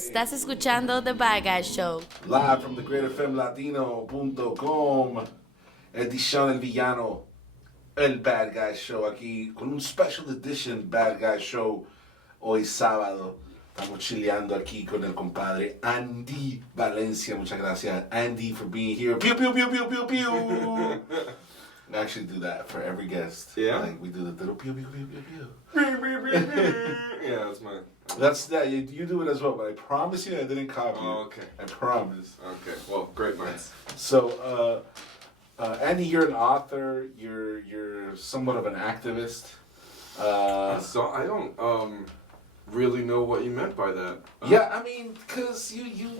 Estás escuchando The Bad Guy Show. Live from the greaterfemlatino.com. D'shon El Villano, El Bad Guy Show, aquí con un special edition Bad Guy Show. Hoy sábado estamos chileando aquí con el compadre Andy Valencia. Muchas gracias, Andy, for being here. Pew, pew, pew, pew, pew, pew. We actually do that for every guest. Yeah? Like, we do the little pew, pew, pew, pew, pew. Yeah, that's mine. That's that. You do it as well, but I promise you I didn't copy it. Oh, okay. I promise. Okay, well, great minds. So, Andy, you're an author. You're somewhat of an activist. So I don't really know what you meant by that. Yeah, I mean, cause you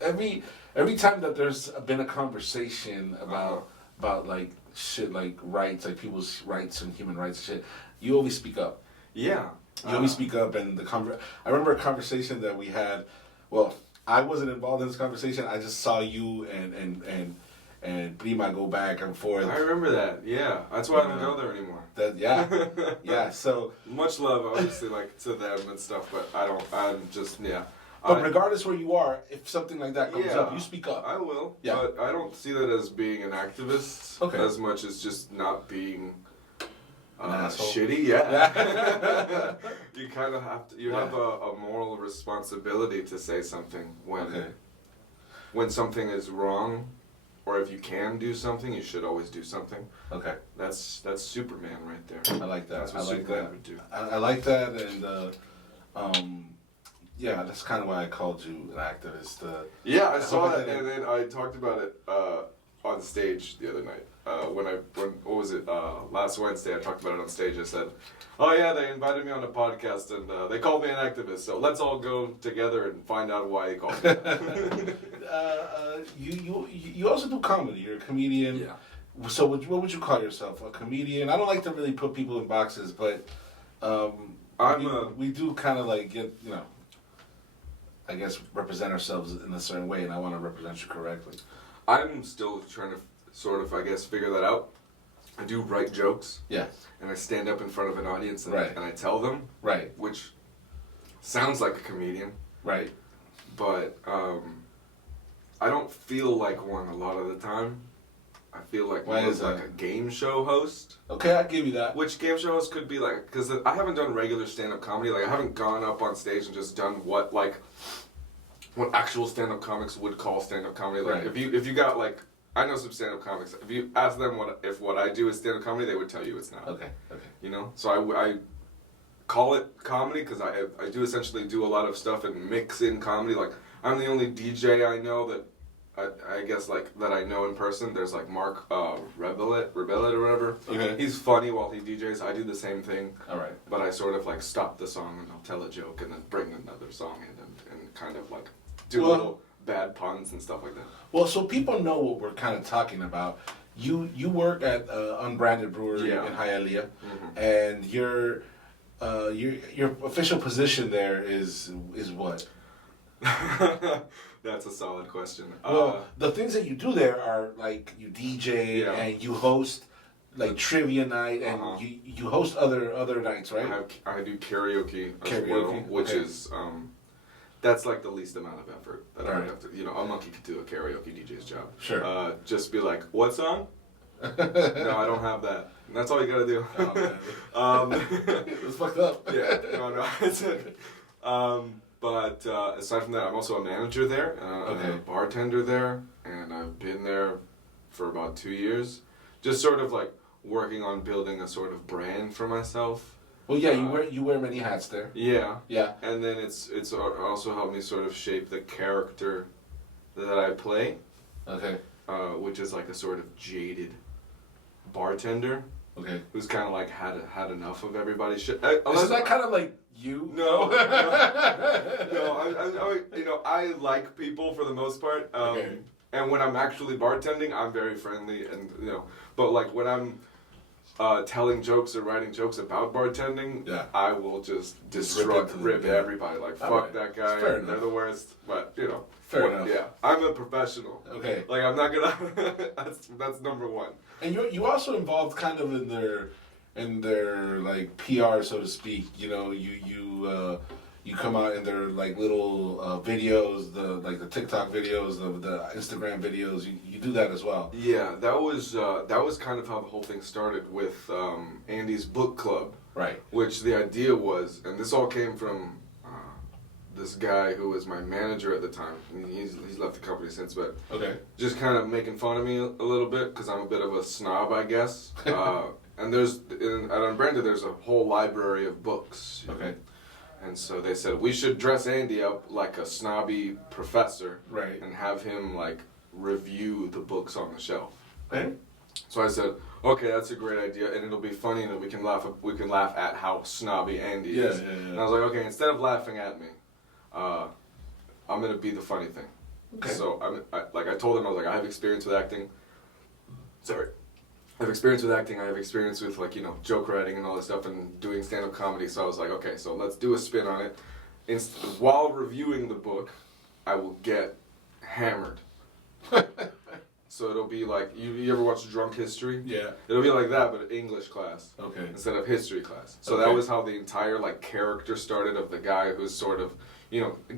every time that there's been a conversation about like shit like rights, like people's rights and human rights and shit, you always speak up. Yeah. You always speak up, and I remember a conversation that we had. Well, I wasn't involved in this conversation. I just saw you and Prima go back and forth. I remember that. Yeah, that's why I don't go there anymore. Yeah. So much love, obviously, like to them and stuff, but I'm just yeah. But regardless where you are, if something like that comes up, you speak up. I will. Yeah. But I don't see that as being an activist as much as just not being shitty. Yeah. You kind of have to. You have a moral responsibility to say something when something is wrong, or if you can do something, you should always do something. Okay. That's Superman right there. I like that. That's what Superman would do. I like that, and yeah, that's kind of why I called you an activist. Yeah, I saw that, and then I talked about it on stage the other night. What was it? Last Wednesday, I talked about it on stage. I said, "Oh yeah, they invited me on a podcast, and they called me an activist. So let's all go together and find out why they called me." You also do comedy. You're a comedian. Yeah. So what would you call yourself? A comedian? I don't like to really put people in boxes, but we do kind of like get I guess represent ourselves in a certain way, and I want to represent you correctly. I'm still trying to sort of, I guess, figure that out. I do write jokes. Yeah. And I stand up in front of an audience and, Right. and I tell them. Right. Which sounds like a comedian. Right. But I don't feel like one a lot of the time. I feel like Why more is like that? a game show host. Okay, I'll give you that. Which game show host could be like, because I haven't done regular stand-up comedy. Like, I haven't gone up on stage and just done what actual stand-up comics would call stand-up comedy. Like, Right. if you got like, I know some stand-up comics. If you ask them what I do is stand-up comedy, they would tell you it's not. Okay. You know, so I call it comedy because I do essentially do a lot of stuff and mix in comedy. Like, I'm the only DJ I know that I guess like that I know in person. There's like Mark Rebellet or whatever. Okay. He's funny while he DJs. I do the same thing. All right. But I sort of like stop the song and I'll tell a joke and then bring another song in and kind of like do little bad puns and stuff like that. Well, so people know what we're kind of talking about. You work at Unbranded Brewery in Hialeah, and your official position there is what? That's a solid question. Well, the things that you do there are like you DJ and you host like trivia night, and you host other nights, right? I do karaoke as well, which is that's like the least amount of effort that I would have to. A monkey could do a karaoke DJ's job. Sure. Just be like, what song? No, I don't have that. And that's all you gotta do. It's fucked up. Yeah. No, it's it. But aside from that, I'm also a manager there, a bartender there, and I've been there for about 2 years. Just sort of like working on building a sort of brand for myself. Well, yeah, you wear many hats there. Yeah. Yeah. And then it's also helped me sort of shape the character that I play. Okay. Which is like a sort of jaded bartender. Okay. Who's kind of like had enough of everybody's shit. Is that kind of like you? No. I like people for the most part. And when I'm actually bartending, I'm very friendly and but like when I'm telling jokes or writing jokes about bartending, I will just rip everybody. Like, fuck that guy, they're the worst. But, Fair enough. Yeah, I'm a professional. Okay. Like, I'm not gonna, that's number one. And you also involved kind of in their like PR, so to speak. You you come out in their like little videos, the TikTok videos, the Instagram videos. You do that as well. Yeah, that was kind of how the whole thing started with Andy's book club. Right. Which the idea was, and this all came from this guy who was my manager at the time. He's left the company since, but just kind of making fun of me a little bit because I'm a bit of a snob, I guess. And at Unbranded, there's a whole library of books. Okay. And so they said we should dress Andy up like a snobby professor, right, and have him like review the books on the shelf. Okay. So I said, okay, that's a great idea, and it'll be funny that we can laugh at how snobby Andy is. Yeah. And I was like, okay, instead of laughing at me, I'm gonna be the funny thing. Okay. So I told him, I was like, I have experience with acting. I have experience with acting. I have experience with joke writing and all this stuff and doing stand-up comedy. So I was like, okay, so let's do a spin on it. While reviewing the book, I will get hammered. So it'll be like, you ever watch Drunk History? Yeah. It'll be like that, but English class. Okay. Instead of history class. So that was how the entire character started, of the guy who's sort of,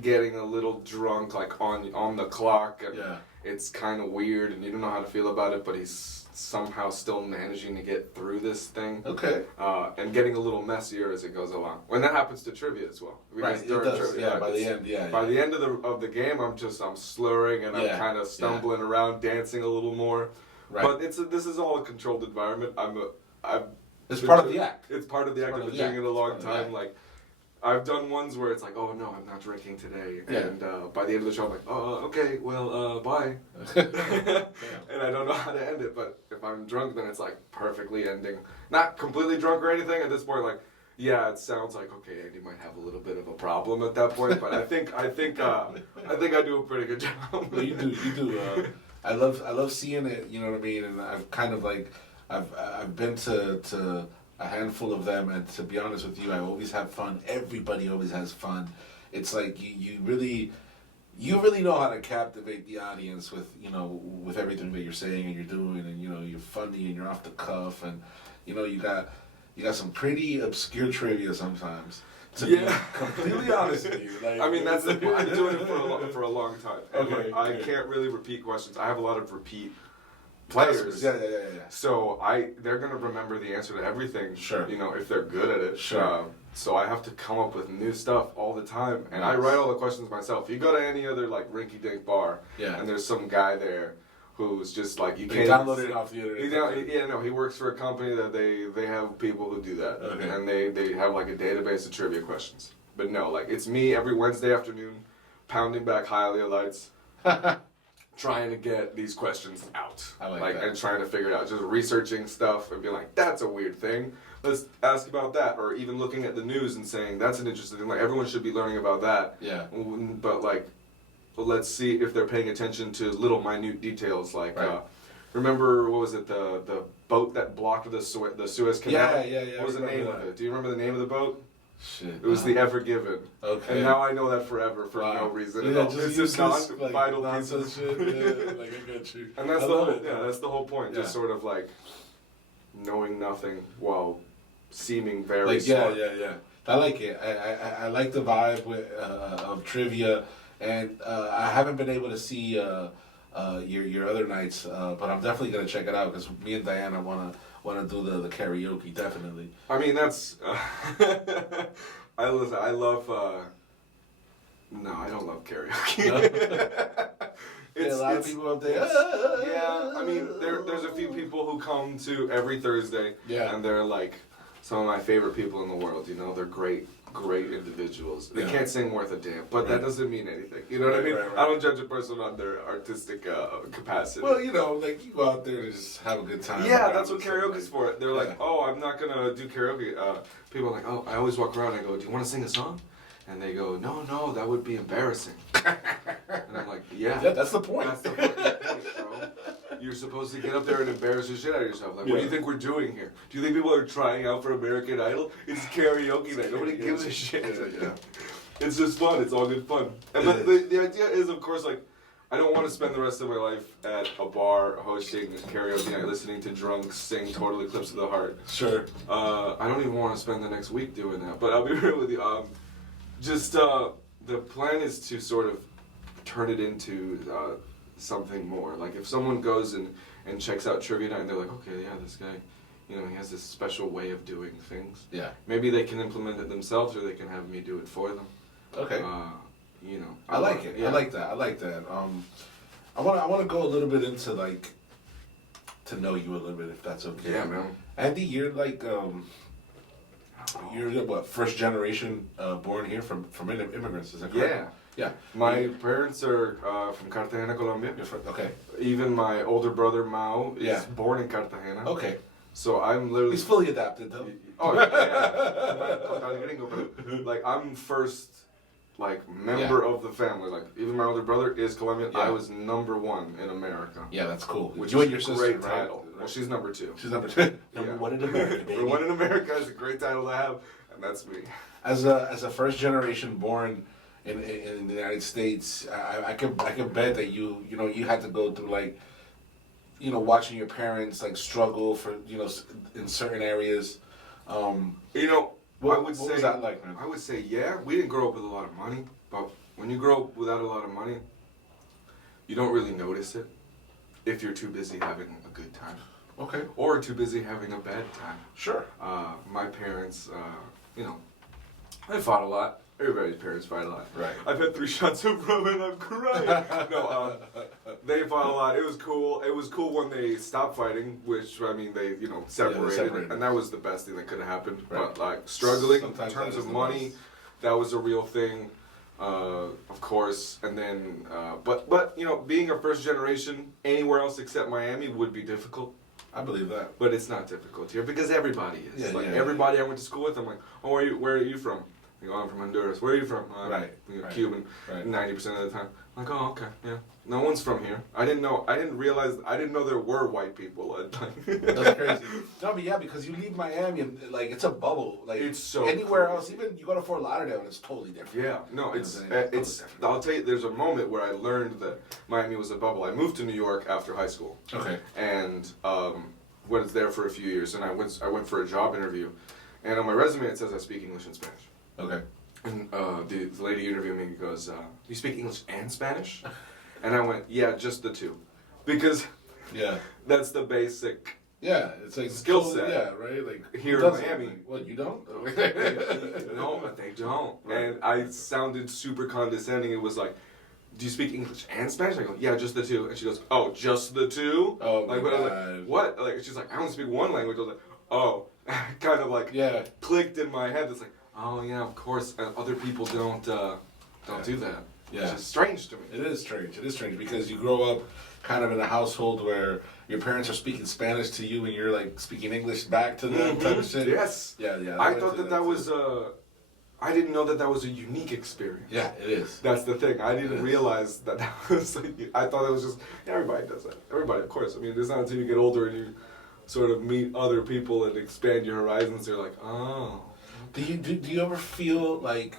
getting a little drunk on the clock, and it's kind of weird, and you don't know how to feel about it, but he's somehow still managing to get through this thing. Okay. And getting a little messier as it goes along. When that happens to trivia as well. Right, it does. Trivia, by the end, By the end of the game, I'm slurring, and I'm kind of stumbling around, dancing a little more. Right. But this is all a controlled environment. It's part of the act. It's part of the act. I've been doing it a long time. I've done ones where it's like, oh no, I'm not drinking today, and by the end of the show, I'm like, oh, okay, well, bye, and I don't know how to end it. But if I'm drunk, then it's like perfectly ending. Not completely drunk or anything at this point. It sounds like okay, Andy might have a little bit of a problem at that point, but I think I do a pretty good job. No, you do. I love seeing it. You know what I mean? And I've kind of I've been to a handful of them, and to be honest with you, I always have fun. Everybody always has fun. It's like you really know how to captivate the audience with everything that you're saying and you're doing, and you're funny and you're off the cuff, and you got some pretty obscure trivia sometimes. To be completely honest with you, I mean that's the point. I've been doing it for a long time. Okay, I can't really repeat questions. I have a lot of repeat players. Yeah. So they're gonna remember the answer to everything. Sure. If they're good at it. Sure. So I have to come up with new stuff all the time, and I write all the questions myself. You go to any other rinky-dink bar, and there's some guy there who's just you can't download it off the internet. He works for a company that they have people who do that, and they have a database of trivia questions. But no, it's me every Wednesday afternoon, pounding back Hialeah trying to get these questions out. I like that. And trying to figure it out. Just researching stuff and being like, that's a weird thing. Let's ask about that. Or even looking at the news and saying, that's an interesting thing. Everyone should be learning about that. Yeah. But let's see if they're paying attention to little minute details. Remember, what was it, the boat that blocked the Suez Canal? Yeah. What was the name of it? Do you remember the name of the boot? Shit. It was the Ever Given. Okay. And now I know that forever for no reason. Yeah, it's just non-vital piece of shit. I get you. And that's that's the whole point. Just sort of knowing nothing while seeming very smart. Yeah. I like it. I like the vibe of trivia, and I haven't been able to see your other nights, but I'm definitely gonna check it out because me and Diana want to do the karaoke, definitely. I mean, that's I love no, I don't love karaoke. No? A lot of people up there. Yeah, I mean, there's a few people who come to every Thursday, and they're some of my favorite people in the world. They're great individuals. They can't sing worth a damn, but that doesn't mean anything. You know what I mean? Right. I don't judge a person on their artistic capacity. Well, you go out there to just have a good time. Yeah, that's what karaoke's for. They're oh, I'm not gonna do karaoke. People are oh, I always walk around and I go, do you want to sing a song? And they go, no, that would be embarrassing. And I'm like, yeah, that's the point. That's the point, bro. You're supposed to get up there and embarrass the shit out of yourself. What do you think we're doing here? Do you think people are trying out for American Idol? It's karaoke night. Nobody gives a shit. Yeah. It's just fun. It's all good fun. But the idea is, of course, I don't want to spend the rest of my life at a bar hosting karaoke night, listening to drunks sing Total Eclipse of the Heart. Sure. I don't even want to spend the next week doing that. But I'll be real with you. Just the plan is to sort of turn it into something more. Like if someone goes and checks out trivia night and they're like, okay, yeah, this guy, you know, he has this special way of doing things. Yeah. Maybe they can implement it themselves, or they can have me do it for them. Okay. You know. I like it. Yeah. I like that. I want to go a little bit into like to know you a little bit, if that's okay. Yeah, man. Andy, you're like you're what, first generation born here from immigrants, is that correct? Yeah. Yeah. My parents are from Cartagena, Colombia. Okay. Even my older brother Mao is born in Cartagena. Okay. So I'm literally. He's fully adapted though. Oh yeah. Like I'm first, like member of the family. Like even my older brother is Colombian. Yeah. I was number 1 in America. Yeah, that's cool. Which you is and your a sister, great right? title. Well, she's number 2. She's number 2. Yeah. Number 1 in America, baby. Number 1 in America is a great title to have, and that's me. As a first generation born in the United States, I could bet that you had to go through like, you know, watching your parents like struggle for, you know, in certain areas. You know, what was that like, man? I would say, yeah, we didn't grow up with a lot of money, but when you grow up without a lot of money, you don't really notice it if you're too busy having a good time. Okay. Or too busy having a bad time. Sure. My parents, you know, they fought a lot. Everybody's parents fight a lot. Right. I've had 3 shots of rum and I'm crying. No, they fought a lot. It was cool. It was cool when they stopped fighting, which, I mean, they, you know, separated. And that was the best thing that could have happened. Right. But, like, struggling sometimes in terms of money, that was a real thing, of course. And then, but, you know, being a first generation anywhere else except Miami would be difficult. I believe that. But it's not difficult here because everybody is. Yeah, everybody I went to school with, I'm like, oh, where are you from? They go, I'm from Honduras. Where are you from? Right. Cuban. Right. 90% of the time. I'm like, oh, okay, yeah. No one's from here. I didn't know there were white people. That's crazy. No, but yeah, because you leave Miami and like it's a bubble. Like it's so anywhere crazy. else, even you go to Fort Lauderdale and it's totally different. Yeah, no, it's different. I'll tell you, there's a moment where I learned that Miami was a bubble. I moved to New York after high school. Okay. And was there for a few years, and I went for a job interview, and on my resume it says I speak English and Spanish. Okay. And the lady interviewing me goes, you speak English and Spanish? And I went, yeah, just the 2. Because that's the basic it's like skill set. Yeah, right? Like here in Miami. What, you don't? No, but they don't. Right. And I sounded super condescending. It was like, do you speak English and Spanish? I go, yeah, just the 2. And she goes, oh, just the 2? Oh, like, my God. I was like, what? Like, she's like, I only speak 1 language. I was like, oh. Kind of like clicked in my head. It's like, oh yeah, of course. Other people don't do that. Yeah, which is strange to me. It is strange. It is strange because you grow up kind of in a household where your parents are speaking Spanish to you and you're like speaking English back to them type of shit. Yes. Yeah. I thought that was I didn't know that was a unique experience. Yeah, it is. That's the thing. I didn't realize that was like, I thought it was just, everybody does that. Everybody, of course. I mean, it's not until you get older and you sort of meet other people and expand your horizons, you're like, oh. Do you ever feel like,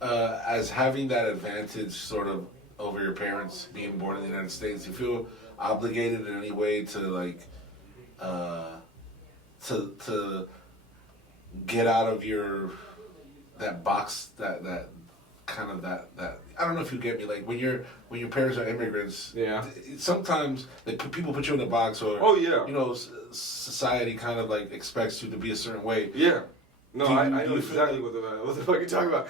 as having that advantage sort of over your parents being born in the United States, you feel obligated in any way to like, to get out of that box, that kind of that I don't know if you get me, like when your parents are immigrants, sometimes people put you in a box, or you know, society kind of like expects you to be a certain way. No, I know exactly what the fuck you're talking about.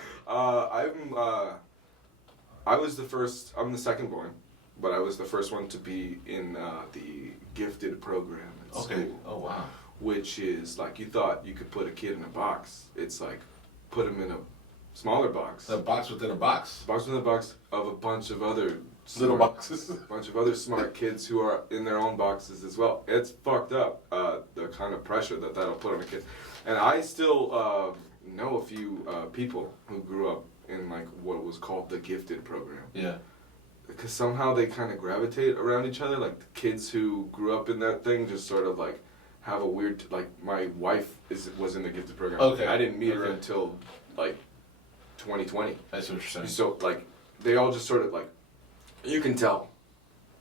I'm the second born, but I was the first one to be in the gifted program at school. Oh wow. Which is like, you thought you could put a kid in a box. It's like, put him in a smaller box. A box within a box. A box within a box of a bunch of other little boxes. A bunch of other smart kids who are in their own boxes as well. It's fucked up, the kind of pressure that'll put on a kid. And I still know a few people who grew up in like what was called the gifted program. Yeah. Because somehow they kind of gravitate around each other. Like the kids who grew up in that thing just sort of like have a weird, like my wife was in the gifted program. Okay. I didn't meet her until like 2020. That's what you're saying. So like they all just sort of like, you can tell,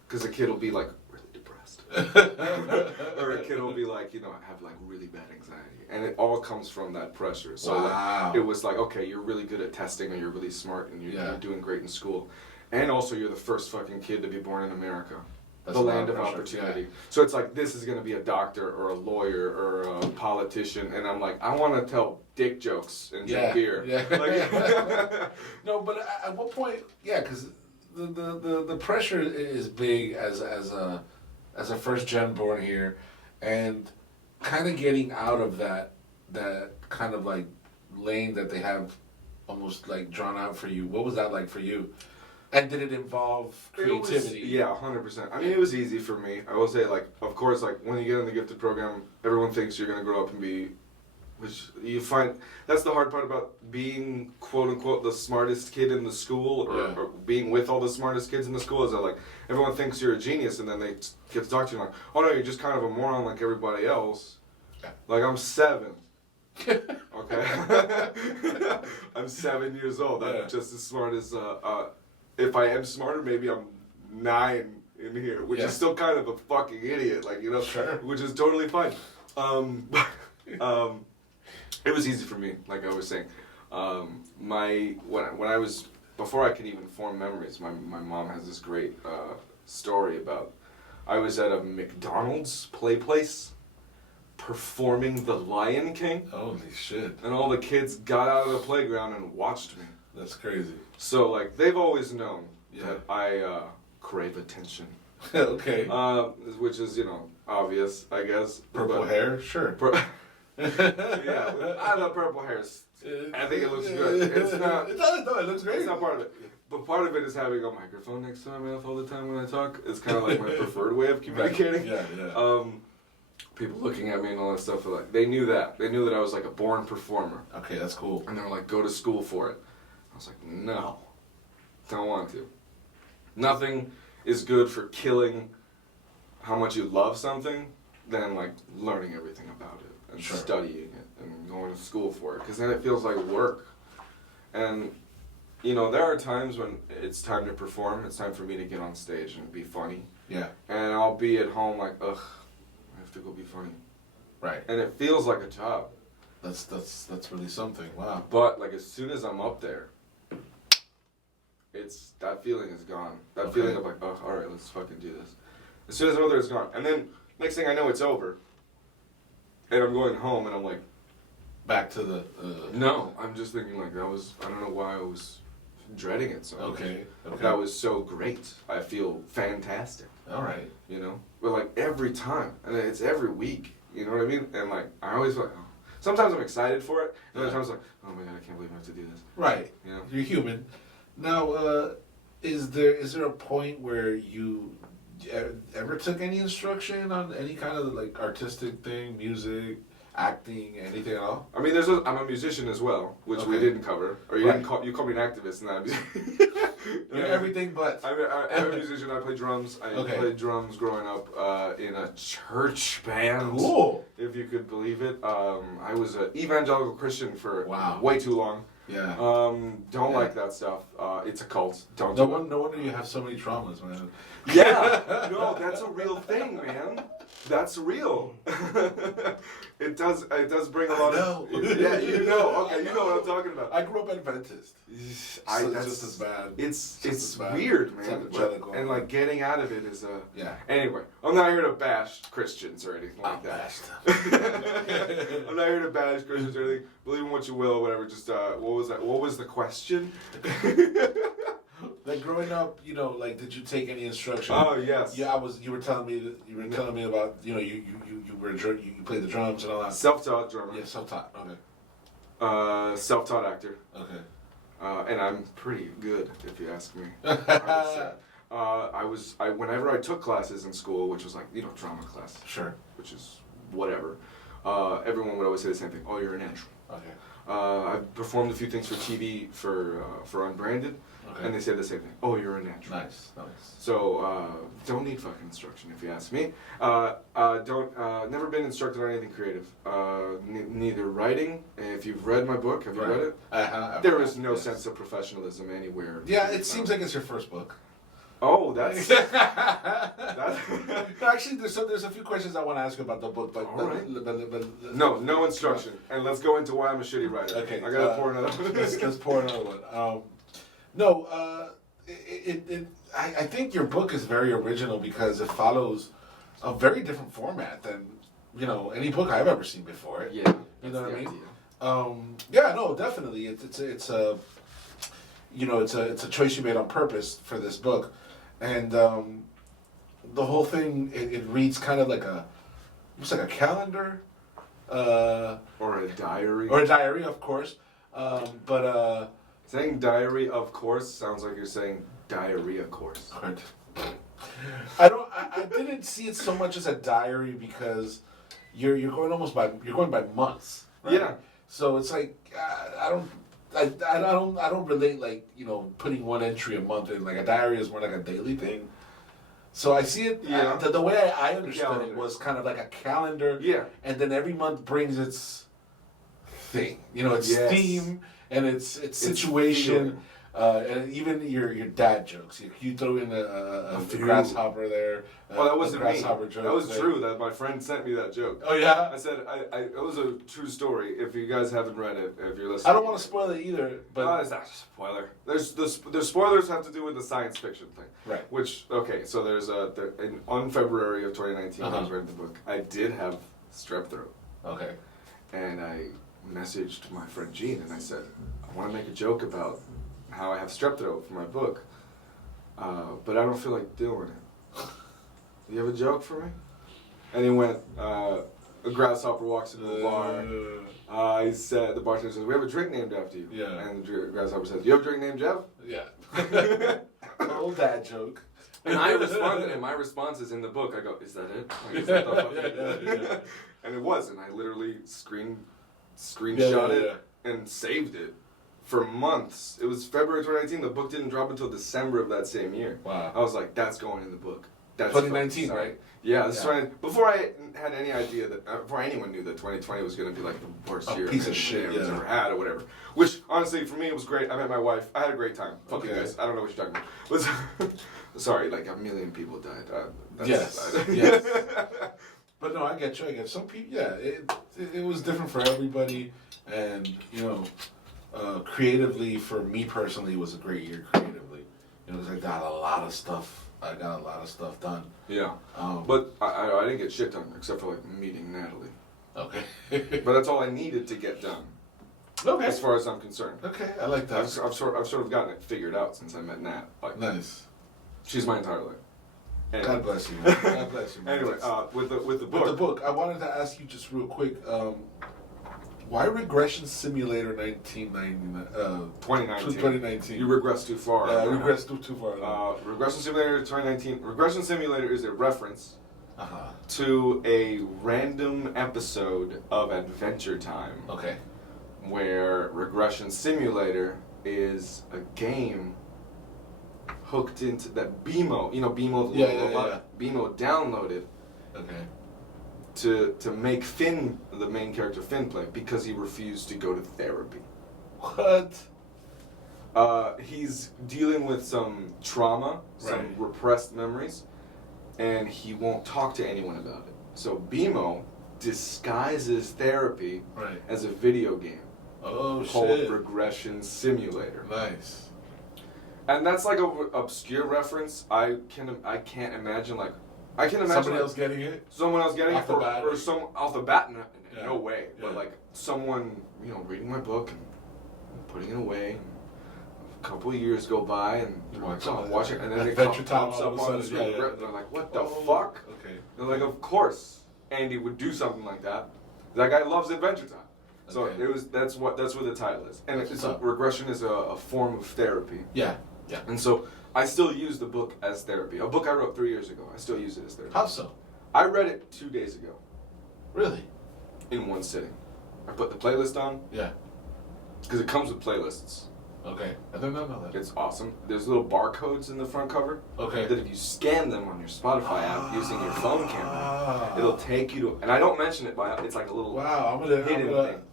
because the kid will be like really depressed. Or a kid will be like, I have like really bad anxiety. And it all comes from that pressure. So wow. It was like, okay, you're really good at testing, or you're really smart, and you're doing great in school. And also you're the first fucking kid to be born in America. That's the land of opportunity. Yeah. So it's like, this is going to be a doctor or a lawyer or a politician. And I'm like, I want to tell dick jokes and drink beer. Yeah. No, but at what point, because the pressure is big as a first gen born here, and kind of getting out of that kind of like lane that they have almost like drawn out for you. What was that like for you? And did it involve creativity? 100%. I mean, it was easy for me. I will say, like, of course, like, when you get in the gifted program, everyone thinks you're going to grow up and be, which you find, that's the hard part about being, quote unquote, the smartest kid in the school, or being with all the smartest kids in the school, is that, like, everyone thinks you're a genius, and then they get to talk to you, like, oh no, you're just kind of a moron like everybody else. Yeah. Like, I'm 7. Okay? I'm 7 years old. I'm just as smart as, if I am smarter, maybe I'm 9 in here, which is still kind of a fucking idiot, like, sure. Which is totally fine. It was easy for me, like I was saying. When I was, before I could even form memories, my mom has this great story about, I was at a McDonald's play place performing The Lion King. Holy shit. And all the kids got out of the playground and watched me. That's crazy. So, like, they've always known that I crave attention. Okay. Which is, obvious, I guess. Purple hair? Sure. Yeah, I love purple hair. I think it looks good. It's not. It does, no, it looks great. It's not part of it. But part of it is having a microphone next to my mouth all the time when I talk. It's kind of like my preferred way of communicating. Yeah. People looking at me and all that stuff, like, they knew that. They knew that I was like a born performer. Okay, that's cool. And they were like, go to school for it. I was like, no, don't want to. Nothing is good for killing how much you love something than like learning everything about it and studying it and going to school for it, because then it feels like work. And there are times when it's time to perform. It's time for me to get on stage and be funny. Yeah. And I'll be at home like, ugh, I have to go be funny. Right. And it feels like a job. That's really something. Wow. But like, as soon as I'm up there, that feeling is gone. That feeling of like, oh, all right, let's fucking do this. As soon as I'm over there, it's gone. And then next thing I know, it's over. And I'm going home, and I'm like, back to the. No, I'm just thinking like, I don't know why I was dreading it so much. Okay. That was so great. I feel fantastic. All right. But like every time, and it's every week. You know what I mean? And like, I always feel like, oh. Sometimes I'm excited for it. And other times like, oh my god, I can't believe I have to do this. Right. You're human. Now, is there a point where you ever took any instruction on any kind of like artistic thing, music, acting, anything at all? I mean, I'm a musician as well, which we didn't cover. Or you call me an activist, and I'm everything but. I'm a musician. I play drums. I played drums growing up in a church band. Cool. If you could believe it. I was an evangelical Christian for way too long. Yeah. Don't like that stuff. It's a cult. No wonder you have so many traumas, man. Yeah. No, that's a real thing, man. That's real. It does bring a lot of. Yeah, you know. Okay, you know what I'm talking about. I grew up Adventist. That's just as bad. It's weird, man. And like getting out of it is a. Yeah. Anyway, I'm not here to bash Christians or anything like that. I'm not here to bash Christians or anything. Believe in what you will or whatever. Just what was that? What was the question? Like growing up, like did you take any instruction? Oh yes. Yeah, you were telling me about you played the drums and all that. Self-taught drummer. Yeah, self-taught. Okay. Self-taught actor. Okay. And I'm pretty good, if you ask me. I would say. Whenever I took classes in school, which was like drama class. Sure. Which is whatever. Everyone would always say the same thing. Oh, you're a natural. Okay. I've performed a few things for TV for Unbranded. Okay. And they say the same thing. Oh, you're a natural. Nice. So, don't need fucking instruction if you ask me. Never been instructed on anything creative. Neither writing. If you've read my book, have you read it? There is no sense of professionalism anywhere. Yeah, it seems like it's your first book. Oh, that's... Actually, there's a few questions I want to ask you about the book, but, no instruction. And let's go into why I'm a shitty writer. Okay. I gotta pour another one. Let's pour another one. I think your book is very original because it follows a very different format than any book I've ever seen before. Yeah, you know what I mean. Idea. Definitely. It's a choice you made on purpose for this book, and the whole thing it reads kind of like almost like a calendar, or a diary. Or a diary, of course. Saying diary, of course, sounds like you're saying diarrhea course. I didn't see it so much as a diary because you're going by months. Right? Yeah. So it's like I don't relate like putting one entry a month in. Like a diary is more like a daily thing. So I see it. Yeah. The way I understood it was kind of like a calendar. Yeah. And then every month brings its thing. Its theme and its situation. And even your dad jokes. You throw in a grasshopper there. Oh, that wasn't me. Joke that was there. true. That my friend sent me that joke. Oh yeah. I said it was a true story. If you guys haven't read it, if you're listening, I don't want to spoil it either. But it's not a spoiler. The spoilers have to do with the science fiction thing. Right. Which so there's on February of 2019 I was reading the book. I did have strep throat. Okay. And I messaged my friend Gene and I said I want to make a joke about how I have strep throat for my book, but I don't feel like doing it. Do you have a joke for me? And he went, a grasshopper walks into the bar. He said, the bartender says, we have a drink named after you. Yeah. And the grasshopper says, you have a drink named Jeff? Yeah. Old dad joke. And I responded, and my response is in the book. I go, is that it? Like, is that the fucking And it was, and I literally screenshot it and saved it. For months. It was February 2019. The book didn't drop until December of that same year. Wow. I was like, that's going in the book. That's 2019, right? Yeah. Before I had any idea before anyone knew that 2020 was going to be like the worst year piece of shit I've ever had or whatever. Which, honestly, for me, it was great. I met my wife. I had a great time. Fuck you guys. I don't know what you're talking about. Sorry, like a million people died. Yes. But no, I get you. Some people, it was different for everybody. And, creatively, for me personally, it was a great year creatively. I got a lot of stuff. Done. Yeah. But I didn't get shit done except for like meeting Natalie. Okay. But that's all I needed to get done. Okay. As far as I'm concerned. Okay, I like that. I've sort of gotten it figured out since I met Nat. Like, nice. She's my entire life. Anyway. God bless you. Man. God bless you. Man. Anyway, with the book. With the book, I wanted to ask you just real quick. Why Regression Simulator 2019? You regressed too far. Yeah, I regressed too far. Regression Simulator 2019. Regression Simulator is a reference to a random episode of Adventure Time. Okay. Where Regression Simulator is a game hooked into that BMO. BMO, the robot. BMO downloaded. Okay. To make Finn, the main character Finn, play because he refused to go to therapy. What? He's dealing with some trauma, some repressed memories, and he won't talk to anyone about it. So BMO disguises therapy as a video game called Regression Simulator. Nice. And that's like an obscure reference. I can't imagine I can imagine somebody else getting it. Someone else getting off it, or some off the bat. No way. Yeah. But like someone, reading my book and putting it away. And a couple of years go by, and watching, and then it pops up on the screen. And they're like, "What the fuck?" Okay. They're like, "Of course, Andy would do something like that. That guy loves Adventure Time." So that's what the title is, and regression is a form of therapy. Yeah. Yeah. And so I still use the book as therapy. A book I wrote 3 years ago. I still use it as therapy. How so? I read it 2 days ago. Really? In one sitting. I put the playlist on. Yeah. Because it comes with playlists. Okay. I didn't know that. It's awesome. There's little barcodes in the front cover. Okay. That if you scan them on your Spotify app using your phone camera, it'll take you to. And I don't mention it by. It's like a little. Wow.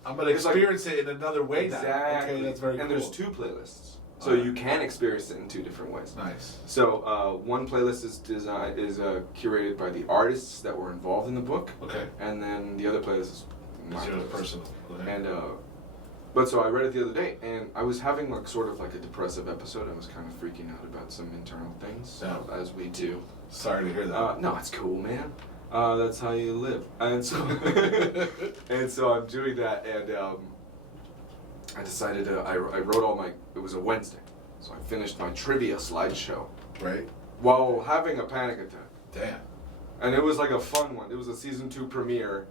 I'm gonna experience it in another way now. Exactly. Okay, that's very cool. And there's 2 playlists. So you can experience it in two different ways. Nice. So one playlist is curated by the artists that were involved in the book. Okay. And then the other playlist is my yours personal. Okay. And but so I read it the other day, and I was having like sort of like a depressive episode. I was kind of freaking out about some internal things, as we do. Sorry to hear that. No, it's cool, man. That's how you live. And so and so I'm doing that, and I decided I wrote all my. It was a Wednesday, so I finished my trivia slideshow. Right. While having a panic attack. Damn. And it was like a fun one. It was a season 2 premiere.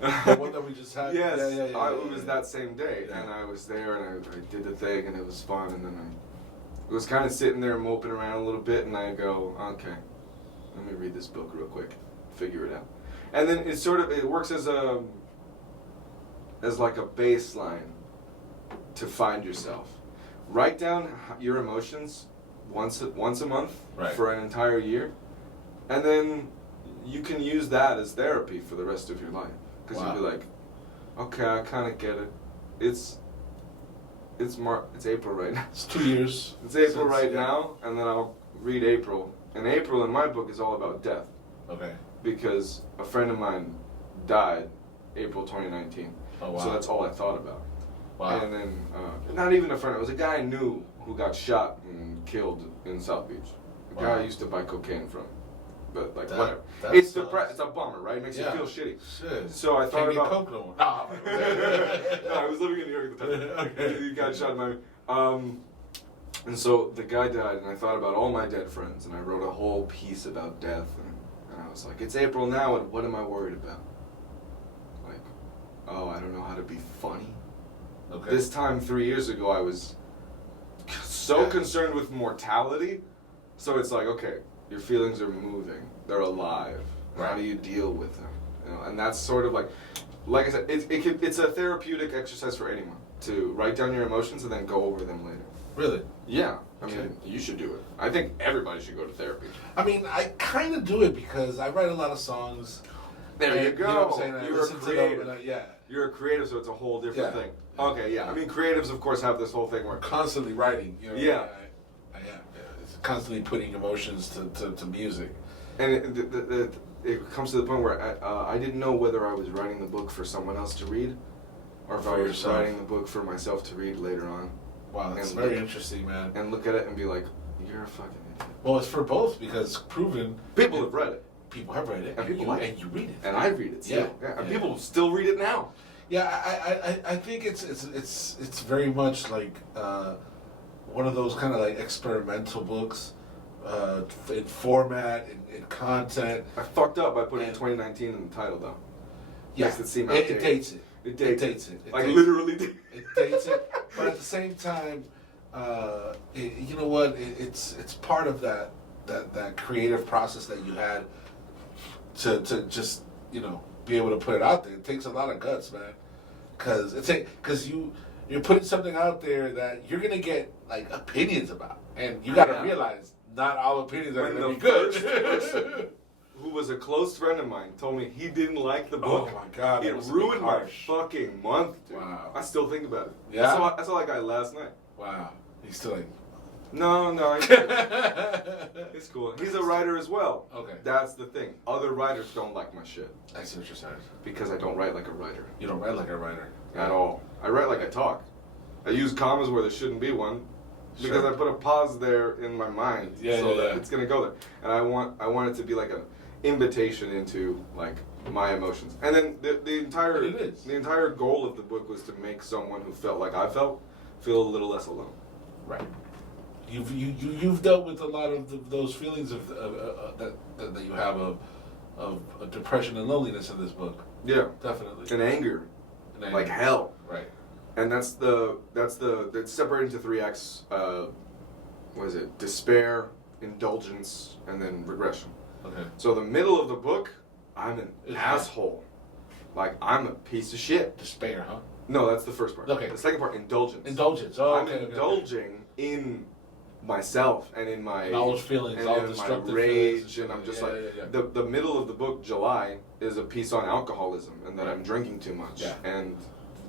The one that we just had. Yes, Yeah, it was that same day, and I was there, and I did the thing, and it was fun, and then I was kind of sitting there moping around a little bit, and I go, okay, let me read this book real quick, figure it out, and then it works as like a baseline to find yourself. Write down your emotions once a month for an entire year, and then you can use that as therapy for the rest of your life. Because you'll be like, okay, I kind of get it. It's April right now. It's 2 years. It's April now, and then I'll read April. And April in my book is all about death. Okay. Because a friend of mine died April 2019. Oh, wow. So that's all I thought about. Wow. And then, not even a friend, it was a guy I knew who got shot and killed in South Beach. A guy I used to buy cocaine from. But like whatever, it's it's a bummer, right? It makes you feel shitty. Shit. So I thought about. Coke no more. No, I was living in New York at the time. Okay. He got shot in Miami. And so the guy died, and I thought about all my dead friends, and I wrote a whole piece about death, and I was like, it's April now, and what am I worried about? Like, oh, I don't know how to be funny. Okay. This time 3 years ago, I was so concerned with mortality. So it's like, okay. Your feelings are moving. They're alive. Right. How do you deal with them? You know, and that's sort of like I said, it's a therapeutic exercise for anyone to write down your emotions and then go over them later. Really? Yeah. I mean, you should do it. I think everybody should go to therapy. I mean, I kind of do it because I write a lot of songs. There you go. You know what I'm saying? You're a creative. You're a creative, so it's a whole different thing. Okay, yeah. I mean, creatives, of course, have this whole thing where constantly writing. You know, yeah. Constantly putting emotions to music. And it comes to the point where I didn't know whether I was writing the book for someone else to read or if I was writing the book for myself to read later on. Wow, that's very interesting, man. And look at it and be like, you're a fucking idiot. Well, it's for both because proven. People have read it. People have read it. And people like it. And you read it. And I read it still. Yeah. And people still read it now. Yeah, I think it's very much like one of those kind of like experimental books in format, in content. I fucked up by putting 2019 in the title though. Yeah, makes it seem outdated. It dates it. It dates it. It like dates literally. It dates it, but at the same time, you know what? It's part of that creative process that you had to just be able to put it out there. It takes a lot of guts, man, because you're putting something out there that you're gonna get like opinions about, and you got to realize not all opinions are gonna be good. Person who was a close friend of mine told me he didn't like the book. Oh my god, it ruined my fucking month, dude. Wow. I still think about it. Yeah, I saw that guy last night. Wow, he's still like. No, it's cool. He's a writer as well. Okay. That's the thing. Other writers don't like my shit. I see what you're saying. Because I don't write like a writer. You don't write like a writer. At all. I write like I talk. I use commas where there shouldn't be one. Because I put a pause there in my mind. That it's going to go there. And I want it to be like an invitation into like my emotions. And then the entire goal of the book was to make someone who felt like I felt feel a little less alone. Right. You've dealt with a lot of those feelings that you have of depression and loneliness in this book. Yeah, definitely. And anger, like hell. Right. And that's it's separated into 3 acts. What is it? Despair, indulgence, and then regression. Okay. So the middle of the book, I'm an asshole. Like I'm a piece of shit. Despair, huh? No, that's the first part. Okay. The second part, indulgence. Indulgence. Oh, I'm indulging in myself and in my and all those feelings, and all in destructive my rage, feelings. and I'm just the middle of the book, July, is a piece on alcoholism and that I'm drinking too much and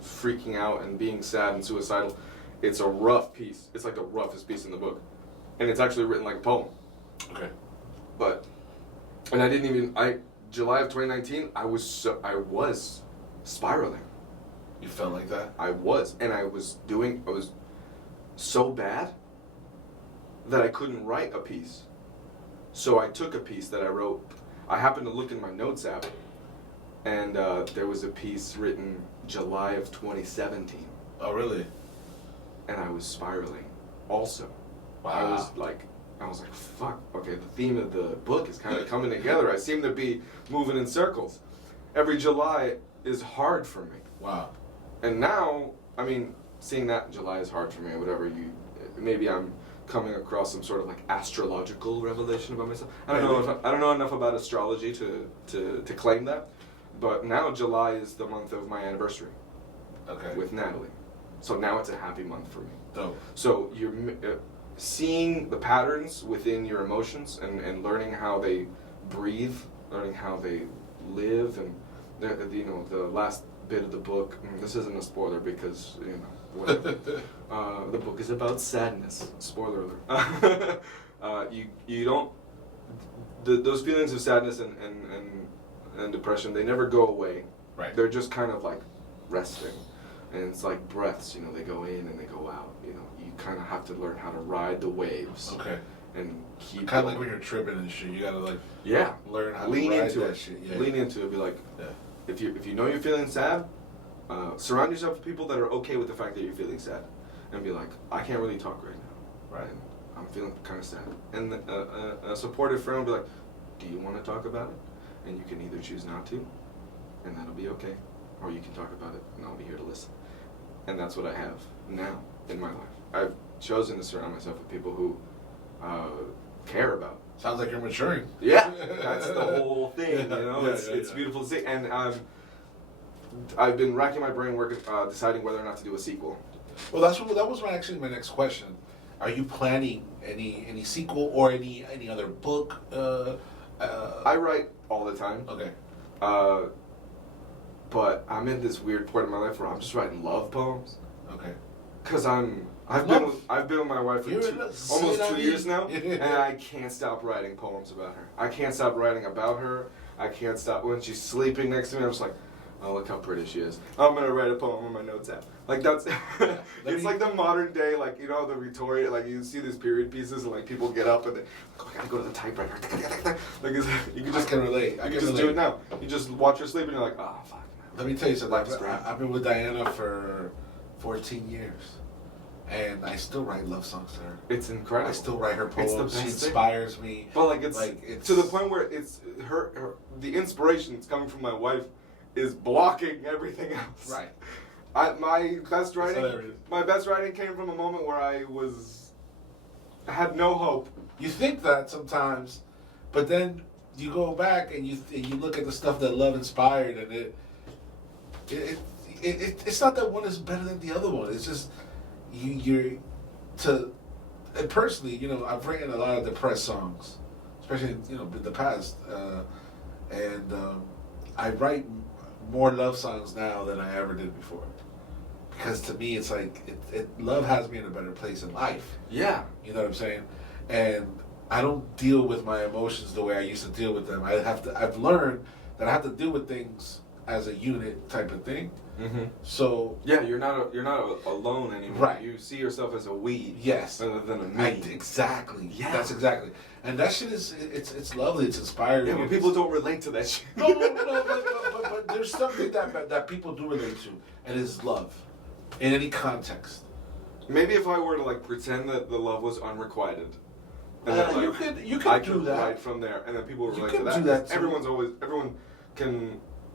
freaking out and being sad and suicidal, it's a rough piece. It's like the roughest piece in the book, and it's actually written like a poem. Okay. And July of 2019, I was spiraling. You felt like that? I was so bad that I couldn't write a piece. So I took a piece that I wrote. I happened to look in my notes app, and there was a piece written July of 2017. Oh, really? And I was spiraling also. Wow. I was like, fuck, okay, the theme of the book is kind of coming together. I seem to be moving in circles. Every July is hard for me. Wow. And now, I mean, seeing that July is hard for me, or whatever, maybe I'm coming across some sort of like astrological revelation about myself. I don't know enough about astrology to claim that, but now July is the month of my anniversary. Okay. With Natalie. So now it's a happy month for me. Dope. So you're seeing the patterns within your emotions and learning how they breathe, learning how they live, and the last bit of the book. This isn't a spoiler because whatever. The book is about sadness. Spoiler alert. You don't. Those feelings of sadness and depression, they never go away. Right. They're just kind of like resting. And it's like breaths, they go in and they go out. You kind of have to learn how to ride the waves. Okay. And keep kind of like when you're tripping and shit, you gotta learn how lean to ride into that it. shit. Yeah. Lean into it. Be like, if you know you're feeling sad, surround yourself with people that are okay with the fact that you're feeling sad, and be like, I can't really talk right now. Right. And I'm feeling kind of sad. And a supportive friend will be like, do you want to talk about it? And you can either choose not to, and that'll be okay, or you can talk about it, and I'll be here to listen. And that's what I have now in my life. I've chosen to surround myself with people who care about. Sounds like you're maturing. Yeah, that's the whole thing. It's beautiful to see. And I've been racking my brain working, deciding whether or not to do a sequel. Well, that was actually my next question. Are you planning any sequel or any other book? I write all the time. Okay. But I'm in this weird point in my life where I'm just writing love poems. Okay. Cause I've been with my wife for almost 2 years now, and I can't stop writing poems about her. I can't stop writing about her. I can't stop when she's sleeping next to me. I'm just like, oh, look how pretty she is. I'm gonna write a poem on my notes app. Like that's, it's like the modern day, like the Victoria, like you see these period pieces and like people get up and they, oh, I gotta go to the typewriter. Like you can just relate. I can just relate. do it now. You just watch her sleep and you're like, oh fuck. Let me tell you something. I've been with Diana for 14 years, and I still write love songs to her. It's incredible. I still write her poems. She inspires me. But it's to the point where it's her the inspiration that's coming from my wife is blocking everything else. Right. My best writing came from a moment where I had no hope. You think that sometimes, but then you go back and you look at the stuff that love inspired, and it's not that one is better than the other one. It's just and personally, I've written a lot of depressed songs, especially in the past, and I write more love songs now than I ever did before, because to me it's like love has me in a better place in life. Yeah, you know what I'm saying, and I don't deal with my emotions the way I used to deal with them. I've learned that I have to deal with things as a unit type of thing. Mm-hmm. So yeah, you're not alone anymore. Right. You see yourself as a we. Yes. Rather than a me. Exactly. Yeah. That's exactly. And that shit it's lovely. It's inspiring. Yeah, but people don't relate to that shit. No, but there's something that people do relate to, and it's love, in any context. Maybe if I were to pretend that the love was unrequited. And that, you could do that right from there, and then people relate to to that. Do that too.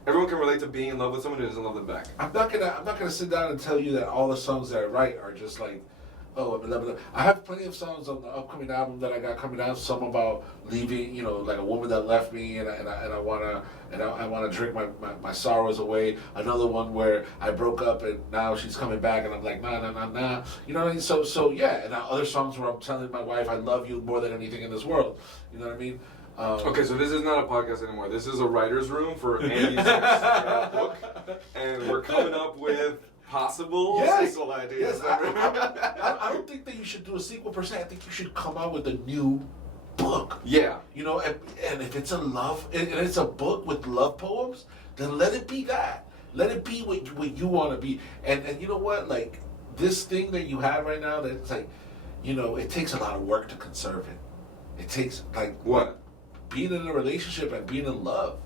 Everyone can relate to being in love with someone who doesn't love them back. I'm not gonna sit down and tell you that all the songs that I write are just like, oh, blah, blah, blah. I have plenty of songs on the upcoming album that I got coming out. Some about leaving, like a woman that left me, and I wanna drink my sorrows away. Another one where I broke up and now she's coming back, and I'm like, nah. You know what I mean? So yeah. And other songs where I'm telling my wife I love you more than anything in this world. You know what I mean? Okay, so this is not a podcast anymore. This is a writer's room for Andy's book, and we're coming up with possible sequel ideas. Yes. I don't think that you should do a sequel per se. I think you should come out with a new book. Yeah. You know, and if it's a love, and it's a book with love poems, then let it be that. Let it be what you want to be. And you know what? Like, this thing that you have right now, that it's like, you know, it takes a lot of work to conserve it. It takes, like, what? Being in a relationship and being in love.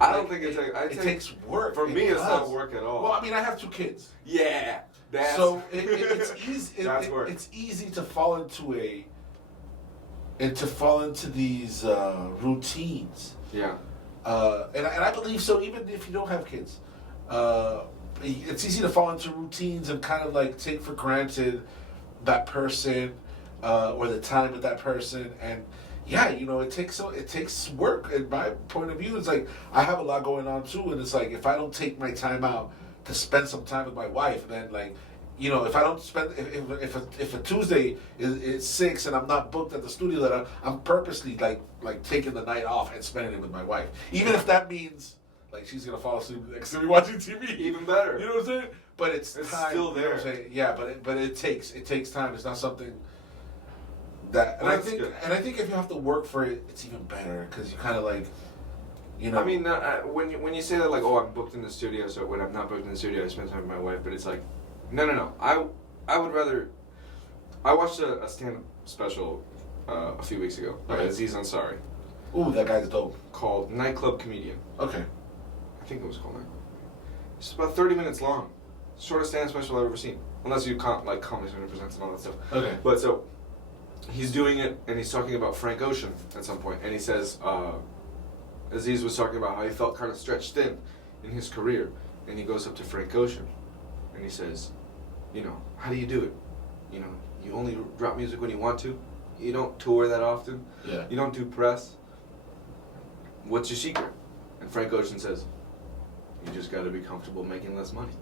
I don't think it takes work. For me, it's not work at all. Well, I mean, I have 2 kids. Yeah. So it's easy. That's work. It's easy to fall into these routines. Yeah. And I believe so. Even if you don't have kids, it's easy to fall into routines and kind of like take for granted that person or the time with that person. And yeah, you know, it takes work. In my point of view, it's like I have a lot going on too, and it's like if I don't take my time out to spend some time with my wife, then like, you know, if I don't spend if a Tuesday is 6 and I'm not booked at the studio, that I'm purposely like taking the night off and spending it with my wife, even if that means like she's gonna fall asleep next to me watching TV. Even better. You know what I'm saying? But it's time, still there. You know what I'm saying? Yeah, but it takes time. It's not something that, and I think if you have to work for it, it's even better because you kind of like, you know. I mean, when you say that, like, oh, I'm booked in the studio, so when I'm not booked in the studio, I spend time with my wife. But it's like, no. I would rather. I watched a stand-up special a few weeks ago by Aziz Ansari. Ooh, that guy's dope. Called Nightclub Comedian. Okay. I think it was called Nightclub. It's about 30 minutes long. Shortest stand-up special I've ever seen, unless you like Comedy Center Presents and all that stuff. Okay. But so. He's doing it, and he's talking about Frank Ocean at some point, and he says, Aziz was talking about how he felt kind of stretched thin in his career, and he goes up to Frank Ocean, and he says, you know, how do you do it? You know, you only drop music when you want to, you don't tour that often, you don't do press, what's your secret? And Frank Ocean says, you just gotta be comfortable making less money.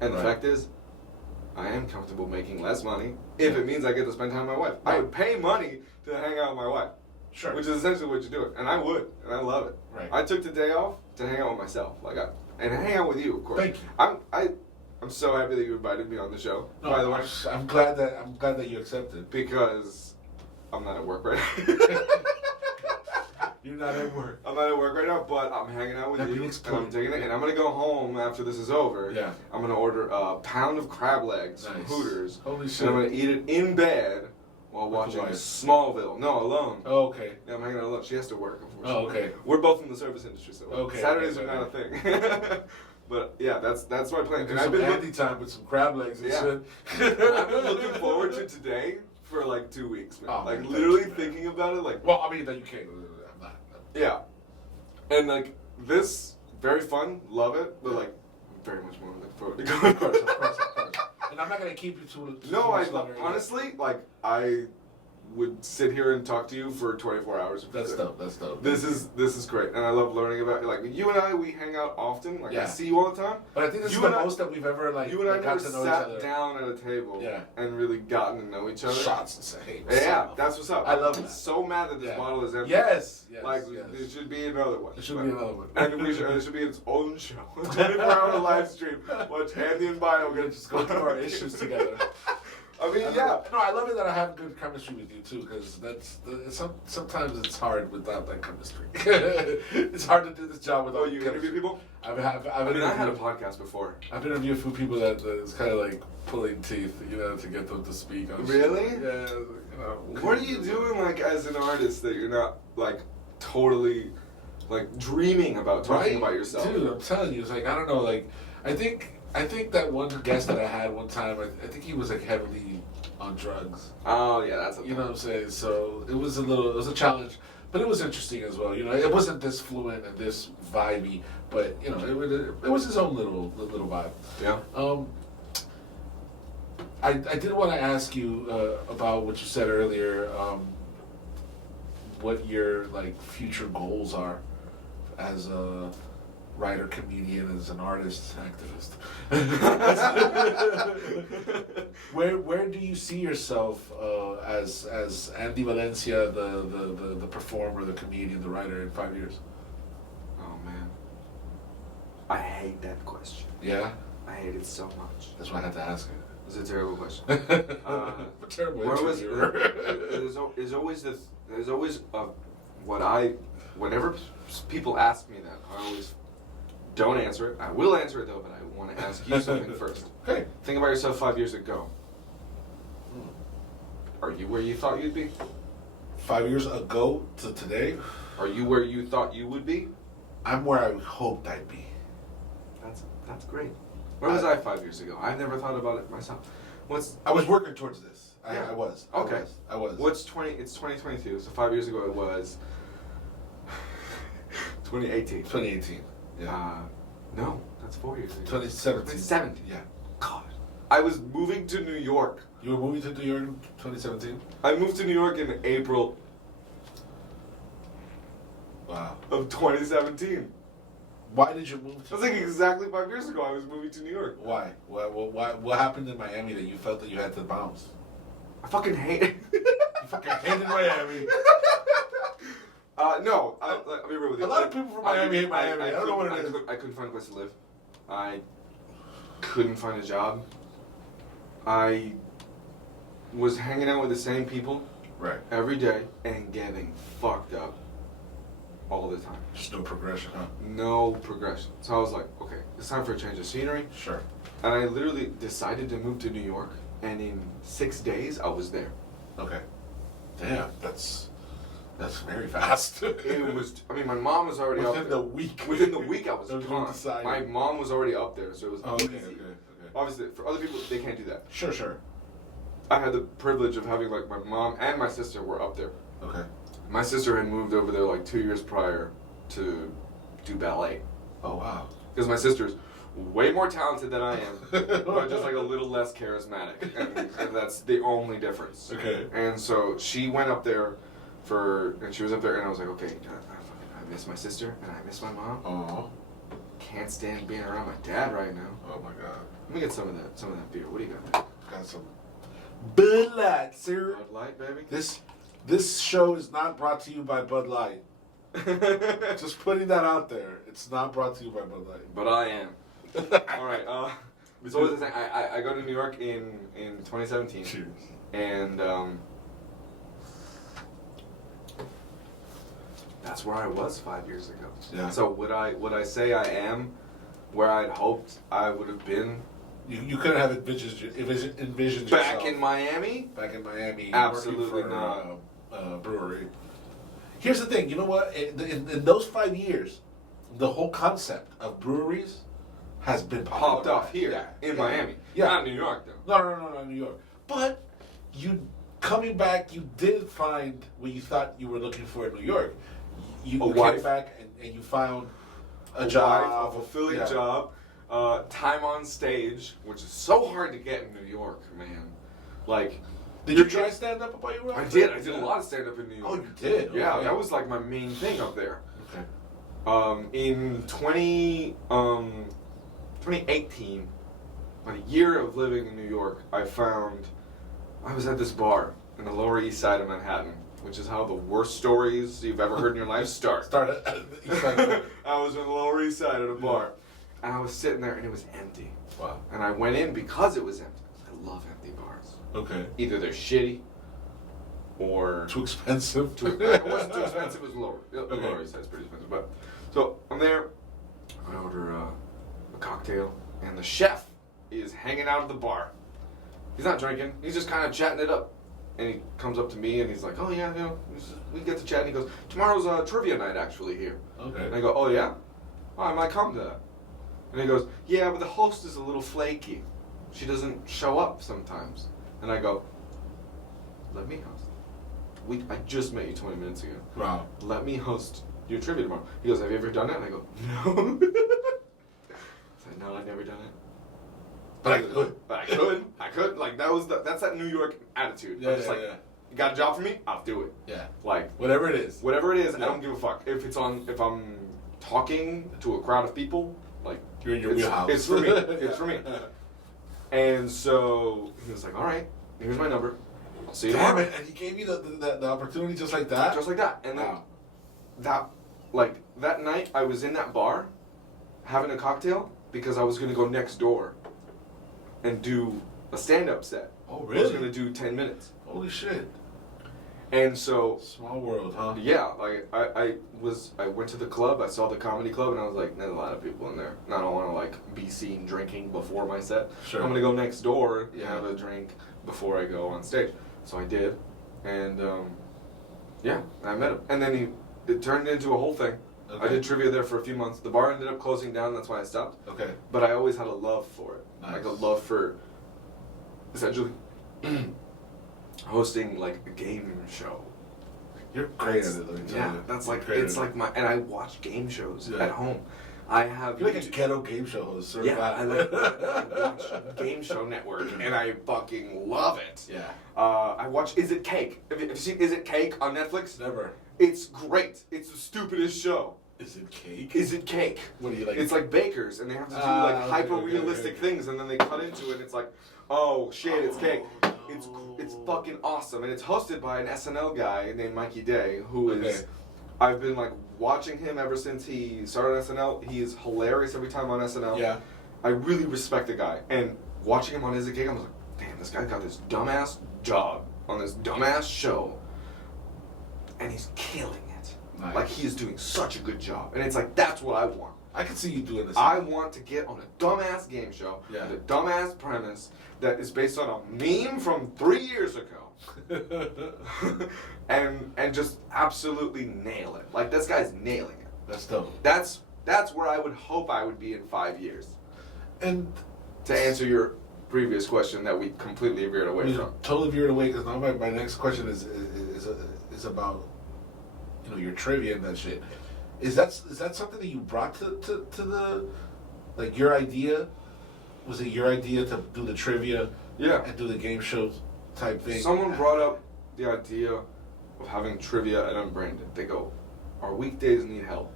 And the fact is, I am comfortable making less money if it means I get to spend time with my wife. Right. I would pay money to hang out with my wife. Sure. Which is essentially what you're doing. And I would. And I love it. Right. I took the day off to hang out with myself. And hang out with you, of course. Thank you. I'm so happy that you invited me on the show, by the way. I'm glad that you accepted. Because I'm not at work right now. You're not at work. I'm not at work right now, but I'm hanging out with you, and I'm taking it, and I'm going to go home after this is over. Yeah. I'm going to order a pound of crab legs from Hooters. Holy shit. And I'm going to eat it in bed while watching Smallville. No, alone. Oh, okay. Yeah, I'm hanging out alone. She has to work, unfortunately. Oh, okay. We're both in the service industry, so Saturdays are not a thing. But yeah, that's my plan. And I've been handy time with some crab legs and shit. I've been looking forward to today for like 2 weeks, man. Like literally thinking about it, like. Well, I mean, then you can't. Yeah, and like this, very fun, love it, but like very much more looking forward to going. Of course. And I'm not gonna keep you too. No, honestly, like I would sit here and talk to you for 24 hours. That's dope. This is great, and I love learning about it. Like you and I, we hang out often. Like I see you all the time. But I think this is the most that we've ever like. You and I never sat down at a table and really gotten to know each other. Shots and say, hey, that's what's up. I love that. I'm so mad that this bottle is empty. Yes. Like there should be another one. There should be another one. And there should be its own show. 24-hour live stream. Watch Andy and Bio just go through our issues together. I mean, No, I love it that I have good chemistry with you too, because sometimes it's hard without that chemistry. It's hard to do this job without. Oh, you interview people? I had a podcast before. I've interviewed a few people that it's kind of like pulling teeth, to get them to speak. Really? Yeah. What are you doing, like, as an artist that you're not like totally like dreaming about talking about yourself? Dude, I'm telling you, it's like I don't know, like I think that one guest that I had one time, I think he was like heavily on drugs. Oh yeah, that's you know what I'm saying. So it was a challenge, but it was interesting as well. It wasn't this fluent and this vibey, but it was his own little vibe. Yeah. I did want to ask you about what you said earlier. What your like future goals are as a writer, comedian, as an artist, activist. Where do you see yourself as Andy Valencia, the performer, the comedian, the writer in 5 years? Oh man, I hate that question. Yeah? I hate it so much. That's why I had to ask it. It's a terrible question. Terrible there's always whenever people ask me that, I always don't answer it. I will answer it though, but I want to ask you something first. Okay. Think about yourself 5 years ago. Are you where you thought you'd be? 5 years ago to today? Are you where you thought you would be? I'm where I hoped I'd be. That's great. Where was I 5 years ago? I've never thought about it myself. I was working towards this. Yeah. I was. Okay. I was. It's 2022, so 5 years ago it was 2018. 2018. Yeah. No, that's 4 years ago. 2017. 2017. Yeah. God. I was moving to New York. You were moving to New York in 2017? I moved to New York in April of 2017. Why did you move to That's like exactly 5 years ago I was moving to New York. Why? What happened in Miami that you felt that you had to bounce? I fucking hate it. You fucking hated Miami. No, I'll be real with you. A lot of people from Miami hate Miami. I don't know what it is. I couldn't find a place to live. I couldn't find a job. I was hanging out with the same people every day and getting fucked up all the time. Just no progression, huh? No progression. So I was like, okay, it's time for a change of scenery. Sure. And I literally decided to move to New York, and in 6 days I was there. Okay. Damn, that's very fast. It was. I mean, my mom was already up there. Within the week. Within the week, I was gone. My mom was already up there, so it was easy. Okay. Obviously, for other people, they can't do that. Sure. I had the privilege of having like my mom and my sister were up there. Okay. My sister had moved over there like 2 years prior to do ballet. Oh wow. Because my sister's way more talented than I am, but just like a little less charismatic, and that's the only difference. Okay. And so she went up there and she was up there, and I was like, okay, I miss my sister and I miss my mom. Oh. Can't stand being around my dad right now. Oh my god. Let me get some of that beer. What do you got there? Got some Bud Light, sir. Bud Light, baby. This show is not brought to you by Bud Light. Just putting that out there. It's not brought to you by Bud Light. But I am. All right. So what was I saying? I go to New York in 2017. Cheers. And that's where I was 5 years ago. Yeah. So would I say I am where I'd hoped I would have been? You couldn't have envisioned back yourself in Miami. Back in Miami. Absolutely working not. For a brewery. Here's the thing. You know what? In those 5 years, the whole concept of breweries has been popped off here in Miami. Yeah. Not New York though. No, New York. But you coming back, you did find what you thought you were looking for in New York. You came back and you found a job, a fulfilling job, time on stage, which is so hard to get in New York, man. Like, did you try stand up while you were out there? I did a lot of stand up in New York. Oh, you did? Yeah, okay. that was like my main thing up there. Okay. In 2018, about a year of living in New York, I was at this bar in the Lower East Side of Manhattan, which is how the worst stories you've ever heard in your life start. I was in the Lower East Side at a bar, and I was sitting there, and it was empty. Wow. And I went in because it was empty. I love empty bars. Okay. Either they're shitty, or too expensive. It wasn't too expensive. It was lower. The Lower East Side's pretty expensive, but so I'm there. I order a cocktail, and the chef is hanging out at the bar. He's not drinking. He's just kind of chatting it up. And he comes up to me and he's like, "Oh yeah, we get to chat." And he goes, "Tomorrow's a trivia night actually here." Okay. And I go, "Oh yeah? Oh, I might come to that." And he goes, "Yeah, but the host is a little flaky. She doesn't show up sometimes." And I go, "Let me host. I just met you 20 minutes ago. Wow. Let me host your trivia tomorrow." He goes, "Have you ever done it?" And I go, "No." I said, "No, I've never done it. But I could. I could. Like that's that New York attitude. Yeah, I'm just you got a job for me? I'll do it. Yeah. Like whatever it is. I don't give a fuck. If I'm talking to a crowd of people, like you're in your wheelhouse. It's for me. It's for me. And so he was like, "All right, here's my number. I'll see you tomorrow." Damn it! And he gave you the opportunity just like that. Just like that. And then that night I was in that bar, having a cocktail because I was going to go next door and do a stand-up set. Oh, really? I was going to do 10 minutes. Holy shit. And so... Small world, huh? Yeah, like, I went to the club, I saw the comedy club, and I was like, there's a lot of people in there. And I don't want to, like, be seen drinking before my set. Sure. I'm going to go next door and have a drink before I go on stage. So I did. And, yeah, I met him. And then it turned into a whole thing. Okay. I did trivia there for a few months. The bar ended up closing down, that's why I stopped. Okay. But I always had a love for it. Nice. Like a love for essentially hosting like a game show. You're great at it, let me tell you. That's like, it's like my, and I watch game shows at home. I have... You're like a ghetto game show host. Yeah, I watch Game Show Network, and I fucking love it. Yeah. I watch Is It Cake? Have you seen Is It Cake on Netflix? Never. It's great. It's the stupidest show. Is it cake? Is it cake? What do you like? It's like bakers, and they have to do like hyper-realistic things, and then they cut into it, and it's like, oh shit, it's cake. It's fucking awesome, and it's hosted by an SNL guy named Mikey Day, who is... I've been like watching him ever since he started on SNL. He is hilarious every time on SNL. Yeah. I really respect the guy, and watching him on Is It Cake, I was like, damn, this guy got this dumbass job on this dumbass show, and he's killing it. Nice. Like, he is doing such a good job. And it's like, that's what I want. I can see you doing this. I want to get on a dumbass game show with a dumbass premise that is based on a meme from 3 years ago. and just absolutely nail it. Like, this guy's nailing it. That's dope. That's where I would hope I would be in 5 years. And to answer your previous question that we completely veered away from. Totally veered away, because now my next question is about, you know, your trivia and that shit. Is that something that you brought to the, like, your idea? Was it your idea to do the trivia? Yeah. And do the game show type thing? Someone brought up the idea of having trivia at Unbranded. They go, our weekdays need help.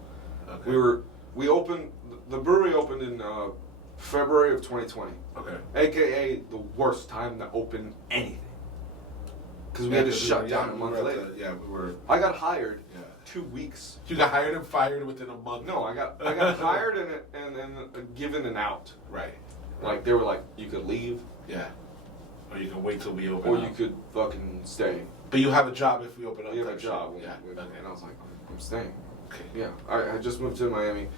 Okay. The brewery opened in February of 2020. Okay. AKA the worst time to open anything. Because we had to shut down a month later. I got hired 2 weeks. You got hired and fired within a month? No, I got hired and given an out. Right. Like, they were like, you could leave. Yeah. Or you can wait till we open or up. You could fucking stay. But you have a job if we open up. You have a job. Yeah. And I was like, I'm staying. Okay. Yeah. I just moved to Miami.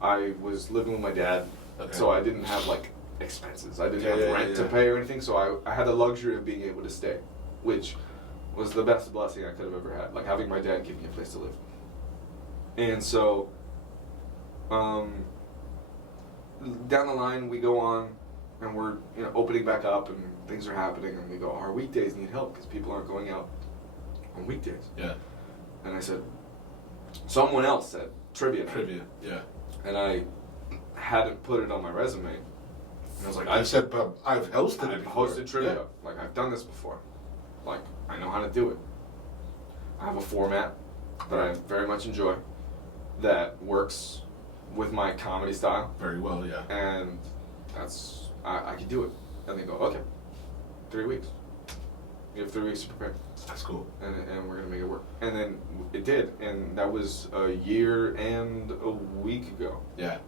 I was living with my dad. Okay. So I didn't have, like, expenses. I didn't have rent to pay or anything. So I had the luxury of being able to stay, which was the best blessing I could have ever had. Like, having my dad give me a place to live. And so, down the line, we go on, and we're opening back up, and things are happening, and we go, our weekdays need help because people aren't going out on weekdays. Yeah. And I said, someone else said trivia. Trivia. Yeah. And I hadn't put it on my resume. And I was like, I've hosted it. I've hosted trivia. Yeah. Like, I've done this before. Like, I know how to do it. I have a format that I very much enjoy that works with my comedy style. Very well, yeah. And I can do it. And they go, okay, 3 weeks. You have 3 weeks to prepare. That's cool. And we're going to make it work. And then it did. And that was a year and a week ago. Yeah.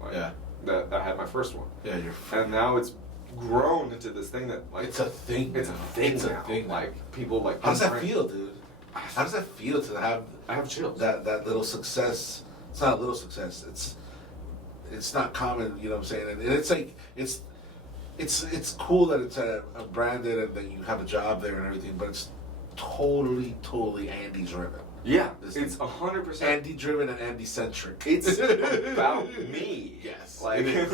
Like, that I had my first one. Yeah, and now it's grown into this thing that, like... It's a thing. It's a thing. Like, people, like... How does that feel, dude? How does that feel to have... I have chills. That little success. It's not a little success. It's not common, you know what I'm saying? And it's like, it's cool that it's a branded and that you have a job there and everything, but it's totally Andy driven. Yeah, it's 100% Andy driven and Andy centric. It's about me. Yes, like it is.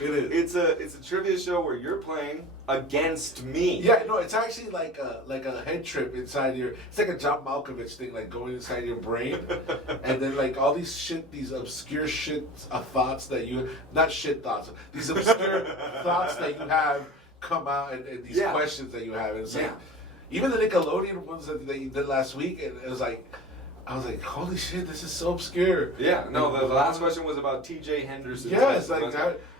It is. It's a trivia show where you're playing against me. Yeah, no, it's actually like a head trip inside your. It's like a John Malkovich thing, like going inside your brain, and then like all these obscure thoughts that not shit thoughts, these obscure thoughts that you have come out, and these questions that you have. And it's like, even the Nickelodeon ones that you did last week, and it was like. I was like, holy shit, this is so obscure. Yeah, no, the last question was about T.J. Henderson. Yes, like,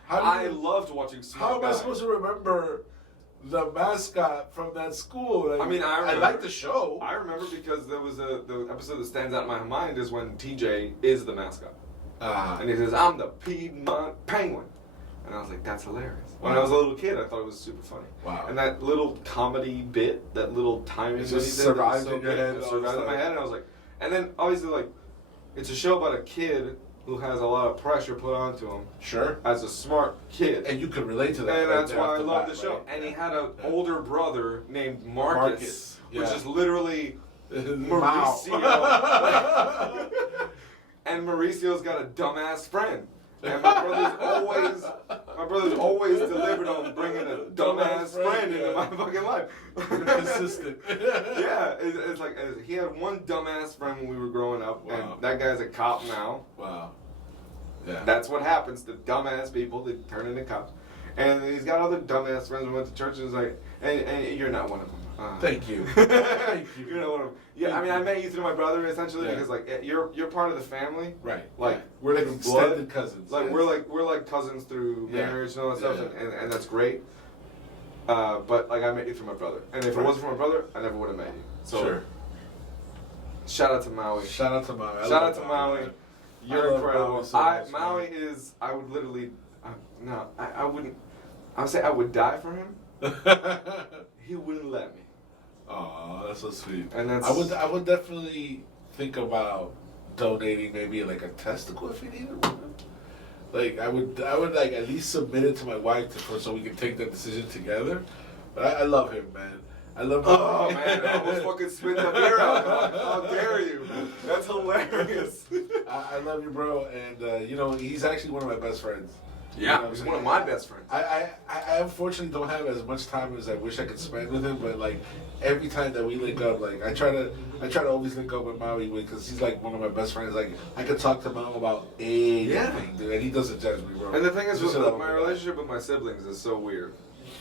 I loved watching Smart How am I supposed to remember the mascot from that school? Like, I mean, I like the show. I remember because there was the episode that stands out in my mind is when T.J. is the mascot. And he says, I'm the Piedmont Penguin. And I was like, that's hilarious. When I was a little kid, I thought it was super funny. Wow. And that little comedy bit, that little timing that he did, survived in your head. It survived in my head, and I was like, and then obviously like, it's a show about a kid who has a lot of pressure put onto him. Sure. As a smart kid. And you can relate to that. And that's why I love the show. Right? And he had an older brother named Marcus. Yeah. Which is literally Wow. Mauricio. And Mauricio's got a dumbass friend. And my brother's always delivered on bringing a dumbass friend into my fucking life. Consistent. Yeah, it's like he had one dumbass friend when we were growing up, and that guy's a cop now. Wow. Yeah. That's what happens to dumbass people. They turn into cops. And he's got other dumbass friends who went to church, and it's like, and you're not one of them. Thank you. Thank you. You're not one of them. Yeah, I mean, I met you through my brother essentially because like you're part of the family. Right. Like we're like extended cousins. Like we're like cousins through marriage and all that stuff, and that's great. But like I met you through my brother, and if it wasn't for my brother, I never would have met you. So sure. Shout out to Maui. Shout out to Maui. Shout out to Maui. You're incredible. Maui, so much, Maui is. I would literally. No, I wouldn't. I would say I would die for him. He wouldn't let me. Oh, that's so sweet. And that's. I would definitely think about donating maybe like a testicle if you needed one. Like I would like at least submit it to my wife so we can take that decision together. But I love him, man. I love him. Oh man, I almost fucking spit the beer out. How dare you? That's hilarious. I love you, bro, and you know he's actually one of my best friends. Yeah, you know he's one of my best friends. I unfortunately don't have as much time as I wish I could spend with him, but like every time that we link up, like I try to always link up with Maui because he's like one of my best friends. Like I could talk to Maui about anything, dude, and he doesn't judge me, bro. And the thing is, with my relationship with my siblings is so weird.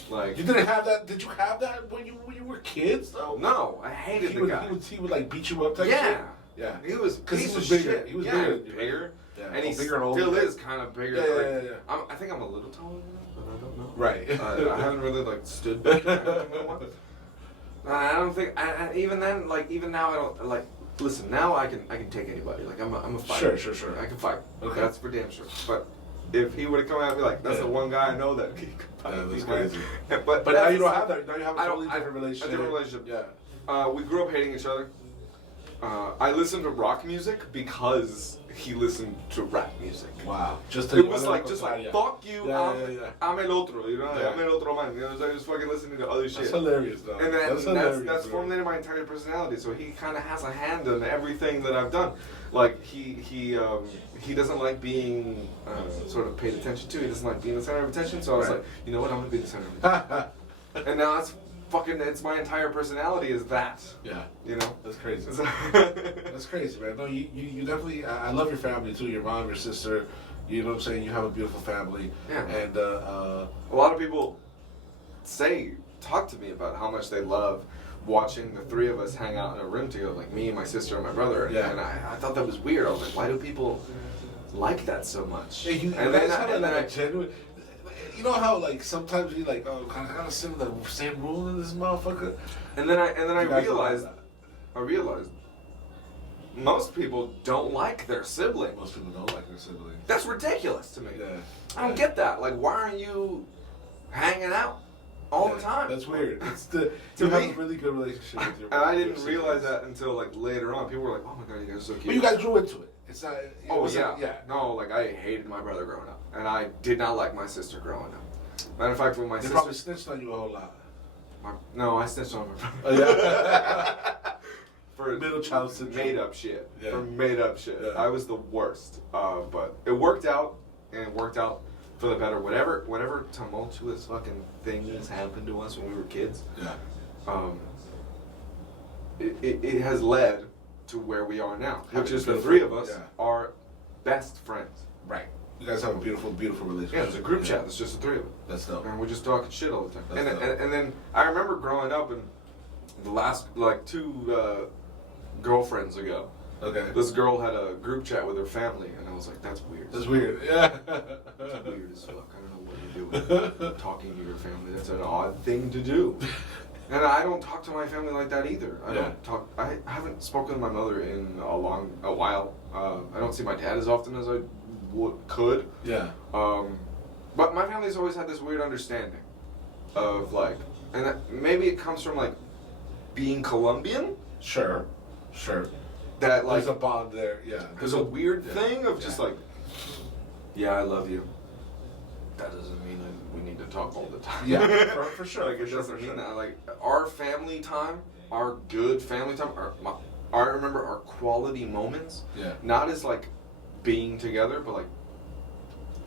Like you didn't have that? Did you have that when you were kids though? No, I hated the guy. He would like beat you up. Type yeah, shit? Yeah. He was because he was bigger. Shit. He was bigger. Yeah. And he bigger and still is kind of bigger. Yeah. I think I'm a little taller than him, but I don't know. Right. I haven't really like stood back. I don't think. Even then, like even now, I don't like. Listen, now I can take anybody. Like I'm a fighter. Sure. I can fight. Okay. That's for damn sure. But if he would have come at me like that's the one guy I know that he could fight. Yeah, that's crazy. But now you don't have that. Now you have a totally different relationship. A different relationship. Yeah. We grew up hating each other. I listened to rock music because he listened to rap music. Wow. It was like fuck you, yeah. I'm el otro, you know, I'm el otro man. You know, so I was fucking listening to other shit. That's hilarious, though. And that's formulated my entire personality. So he kind of has a hand in everything that I've done. Like he doesn't like being sort of paid attention to. He doesn't like being the center of attention. So I was like, you know what, I'm gonna be the center of attention. And now it's my entire personality is that. Yeah. You know? That's crazy. That's crazy, man. No, you definitely, I love your family too, your mom, your sister, you know what I'm saying? You have a beautiful family. Yeah. And, a lot of people talk to me about how much they love watching the three of us hang out in a room together, like me, my sister, and my brother. Yeah. And I thought that was weird. I was like, why do people like that so much? Yeah, and then I genuine. You know how like sometimes you like, oh, I gotta sit in the same room in this motherfucker. And then I realized most people don't like their sibling. Most people don't like their sibling. That's ridiculous to me. Yeah. I don't get that. Like, why aren't you hanging out all the time? That's weird. You have a really good relationship with your. And I didn't realize that until like later on. People were like, "Oh my god, you guys are so cute." But you guys grew into it. It's not. Yeah. No, like I hated my brother growing up, and I did not like my sister growing up. Matter of fact, when my sister probably snitched on you a whole lot. No, I snitched on my brother. Oh, yeah. For middle child syndrome. Made up shit. Yeah. For made up shit. Yeah. I was the worst. But it worked out, and it worked out for the better. Whatever tumultuous fucking things happened to us when we were kids. Yeah. It has led to where we are now, which is the three of us are best friends. Right. You guys have a beautiful, beautiful relationship. Yeah, there's a group chat. There's just the three of us. That's dope. And we're just talking shit all the time. That's and then I remember growing up and the last like two girlfriends ago. Okay. This girl had a group chat with her family, and I was like, "That's weird." That's weird. Yeah. That's weird as fuck. I don't know what you're doing. Talking to your family. That's an odd thing to do. And I don't talk to my family like that either. I haven't spoken to my mother in a while. I don't see my dad as often as I could. Yeah. But my family's always had this weird understanding of like, and maybe it comes from like being Colombian. Sure. That like there's a bond there. Yeah. There's a weird thing of just like, yeah, I love you. That doesn't mean that we need to talk all the time. Yeah, for sure. Like it doesn't mean that. Like our family time, our good family time, I remember our quality moments. Yeah. Not as like being together, but like,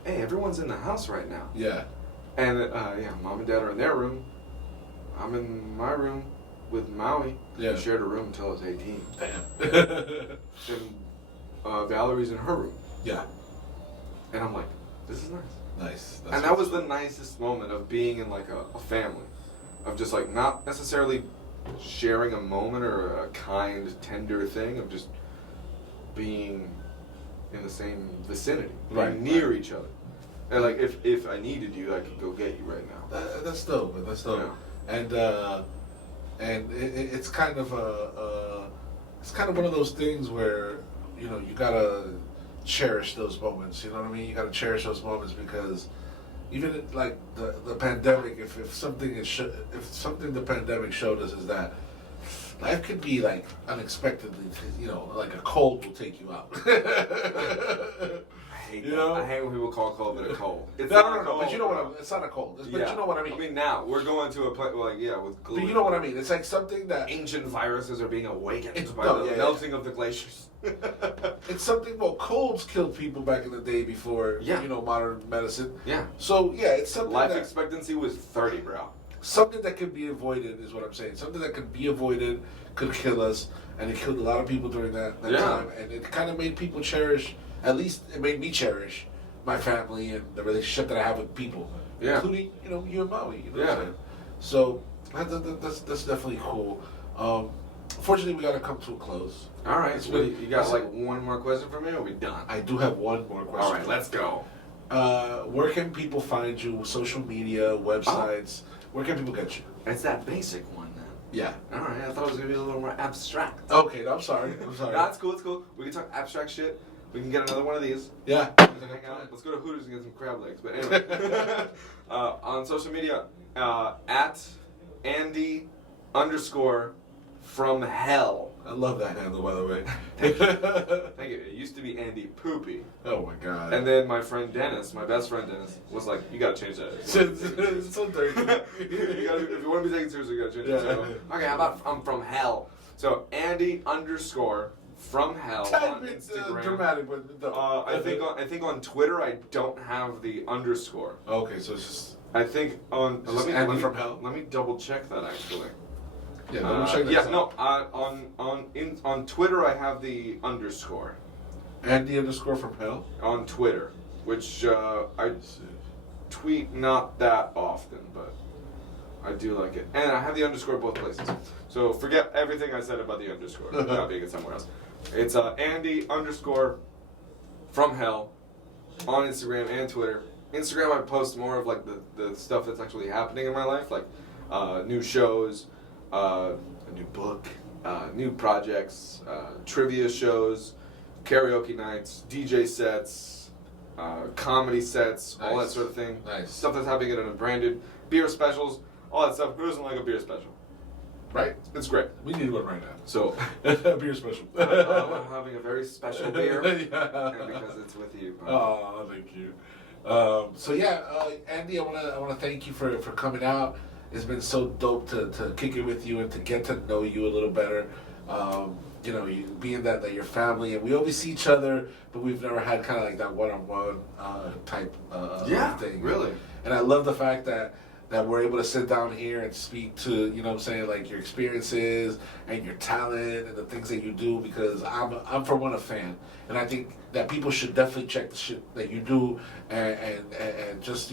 hey, everyone's in the house right now. Yeah. And mom and dad are in their room. I'm in my room with Maui. Yeah. We shared a room until I was 18. Damn. And Valerie's in her room. Yeah. And I'm like, this is nice. Nice. And that was the nicest moment of being in like a family. Of just like not necessarily sharing a moment or a kind, tender thing, of just being in the same vicinity. Right. Near each other. And like if I needed you, I could go get you right now. That's dope. That's dope. Yeah. And it's kind of it's kind of one of those things where, you know, you gotta cherish those moments. You know what I mean? You gotta cherish those moments because even like the pandemic, if something the pandemic showed us is that life could be like unexpectedly, you know, like a cold will take you out. I hate when people call COVID a cold. It's no. But you know what it's not a cold. But you know what I mean. I mean, now we're going to a place with glue. But you know what I mean. It's like something that ancient viruses are being awakened by the melting of the glaciers. It's something. Well, colds killed people back in the day before you know modern medicine. Yeah. So it's something. Life expectancy was 30, bro. Something that could be avoided is what I'm saying. Something that could be avoided could kill us, and it killed a lot of people during that time. And it kind of made people cherish. At least it made me cherish my family and the relationship that I have with people, including you and Maui. You know what I'm saying? So that's definitely cool. Fortunately, we got to come to a close. All right. You got like one more question for me, or are we done? I do have one more question. All right, let's go. Where can people find you? Social media, websites. Where can people get you? It's that basic one then. Yeah. All right. I thought it was gonna be a little more abstract. Okay. I'm sorry. That's cool. It's cool. We can talk abstract shit. We can get another one of these. Yeah. Let's go to Hooters and get some crab legs. But anyway, on social media, at Andy _ _from_hell. I love that handle, by the way. Thank you. It used to be Andy Poopy. Oh my god. And then my friend Dennis, my best friend Dennis, was like, "You gotta change that." It's so dirty. If you want to be taken seriously, you gotta change it. So, okay, how about I'm from hell? So Andy _ from hell on Instagram. Dramatic, but no. I think on Twitter I don't have the underscore. Okay, so it's just. I think on Andy from hell. Let me double check that actually. Yeah, let me check that. On Twitter I have the underscore. Andy _ from hell. On Twitter, which I tweet not that often, but I do like it, and I have the underscore both places. So forget everything I said about the underscore not being it somewhere else. It's Andy _ from hell on Instagram and Twitter. Instagram I post more of like the stuff that's actually happening in my life, like new shows, a new book, new projects, trivia shows, karaoke nights, DJ sets, comedy sets, all that sort of thing. Nice. Stuff that's happening at Unbranded, beer specials, all that stuff. Who doesn't like a beer special? Right? It's great. We need one right now. So, beer special. I'm having a very special beer and because it's with you. Oh, thank you. Andy, I wanna thank you for coming out. It's been so dope to kick it with you and to get to know you a little better. You being that your family, and we always see each other, but we've never had kind of like that one-on-one type thing. Really. And I love the fact that we're able to sit down here and speak to, you know what I'm saying, like your experiences and your talent and the things that you do, because I'm for one a fan. And I think that people should definitely check the shit that you do and just,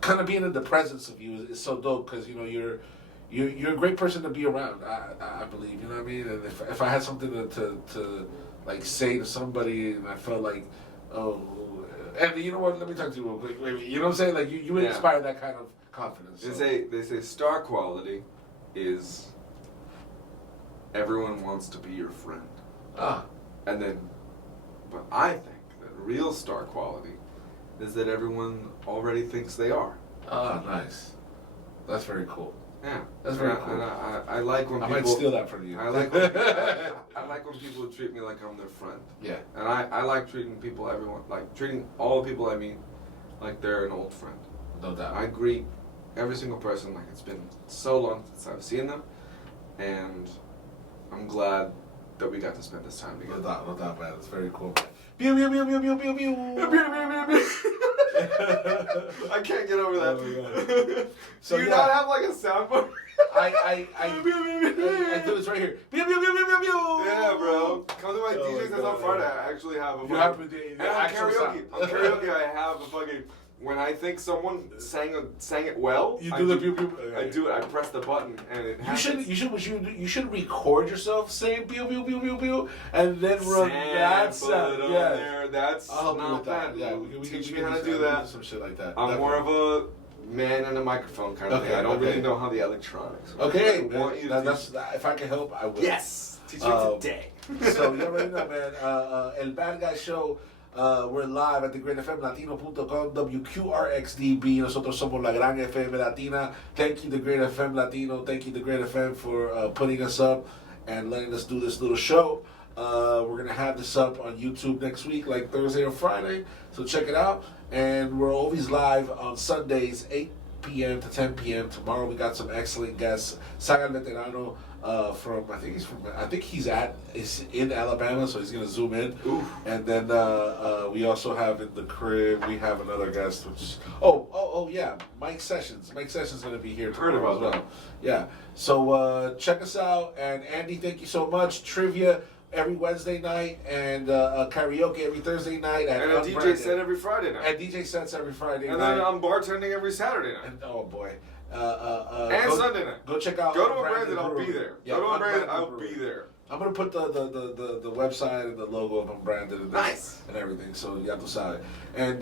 kind of being in the presence of you is so dope, because, you're a great person to be around, I believe, you know what I mean? And if I had something to like say to somebody and I felt like, and you know what, let me talk to you real quick. You know what I'm saying? Like you inspire that kind of confidence. So. They say star quality is everyone wants to be your friend. And then, but I think that real star quality is that everyone already thinks they are. Nice. That's very cool. Yeah, that's very cool. And I like when people. I might steal that from you. I like when people treat me like I'm their friend. Yeah. And I like treating treating all the people I meet like they're an old friend. No doubt. I greet every single person like it's been so long since I've seen them, and I'm glad that we got to spend this time together. No doubt, man. It's very cool. Pew, pew, pew, pew, pew, pew, pew. I can't get over that. Oh, so do you not have like a soundboard? I do this right here. Pew, pew, pew, pew, pew, pew. Yeah, bro. Come to my DJ sets on Friday. I actually have a. And on karaoke, I have a fucking. When I think someone sang it well, you do the pew pew. I do it. I press the button and it happens. You should record yourself saying pew pew pew pew pew, and then run that sound. Yeah, there. That's not bad. Yeah, teach me how to do that. Some shit like that. I'm more of a man and a microphone kind of thing. I don't really know how the electronics. Okay, if I can help, I will. Yes, teach me today. So you already know, man. El Bad Guy Show. We're live at the Great FM Latino.com, WQRXDB. Nosotros somos la Gran FM Latina. Thank you, the Great FM Latino. Thank you, the Great FM, for putting us up and letting us do this little show. We're going to have this up on YouTube next week, like Thursday or Friday. So check it out. And we're always live on Sundays, 8 p.m. to 10 p.m. Tomorrow we got some excellent guests. Saga Veterano. I think he's in Alabama, so he's gonna zoom in. Oof. And then we also have in the crib, we have another guest, which yeah, Mike Sessions. Mike Sessions gonna be here tomorrow as well. Yeah. So check us out, and Andy, thank you so much. Trivia every Wednesday night, and karaoke every Thursday night, and a DJ set every Friday night. And DJ sets every Friday night. And then I'm bartending every Saturday night. And, oh boy. And Sunday night. Go check out. Go to Unbranded, I'll be there. Yeah, go to Unbranded, I'll be there. I'm gonna put the website and the logo of Unbranded and everything. So ya tu sabes. And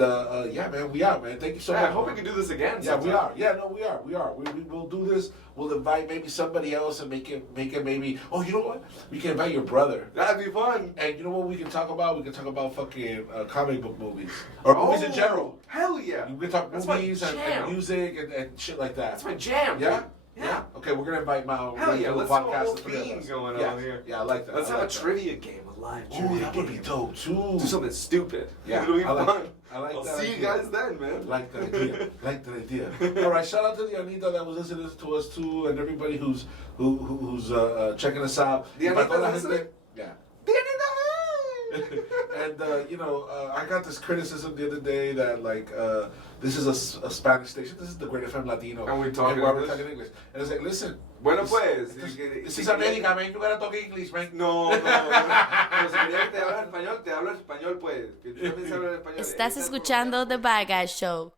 yeah, man, we out, man. Thank you so much. I hope we can do this again. Yeah, we are. Yeah, no, we are. We will do this. We'll invite maybe somebody else and make it maybe. Oh, you know what? We can invite your brother. That'd be fun. And you know what we can talk about? We can talk about fucking comic book movies or movies in general. Hell yeah. We can talk movies and music and shit like that. That's my jam. Yeah. Yeah. Yeah. Okay, we're gonna invite Mao. Hell yeah, let's have a whole theme going on here. Yeah, I like that. Let's have a trivia game, a live trivia that would be dope too. Do something stupid. Yeah, it'll be fun. I like I'll that. See you guys then, man. I like that idea. All right, shout out to the Anita that was listening to us too, and everybody who's checking us out. The Anita listening? Yeah. The Anita. And I got this criticism the other day that this is a Spanish station. This is the Great FM Latino. And we're talking English. And it's like, listen. Bueno pues. This is America, man. You gotta talk English, man. No. Pero si querías que te hablas español, te hablas español, pues. Que tú también sabes español. Estás escuchando The Bad Guy Show.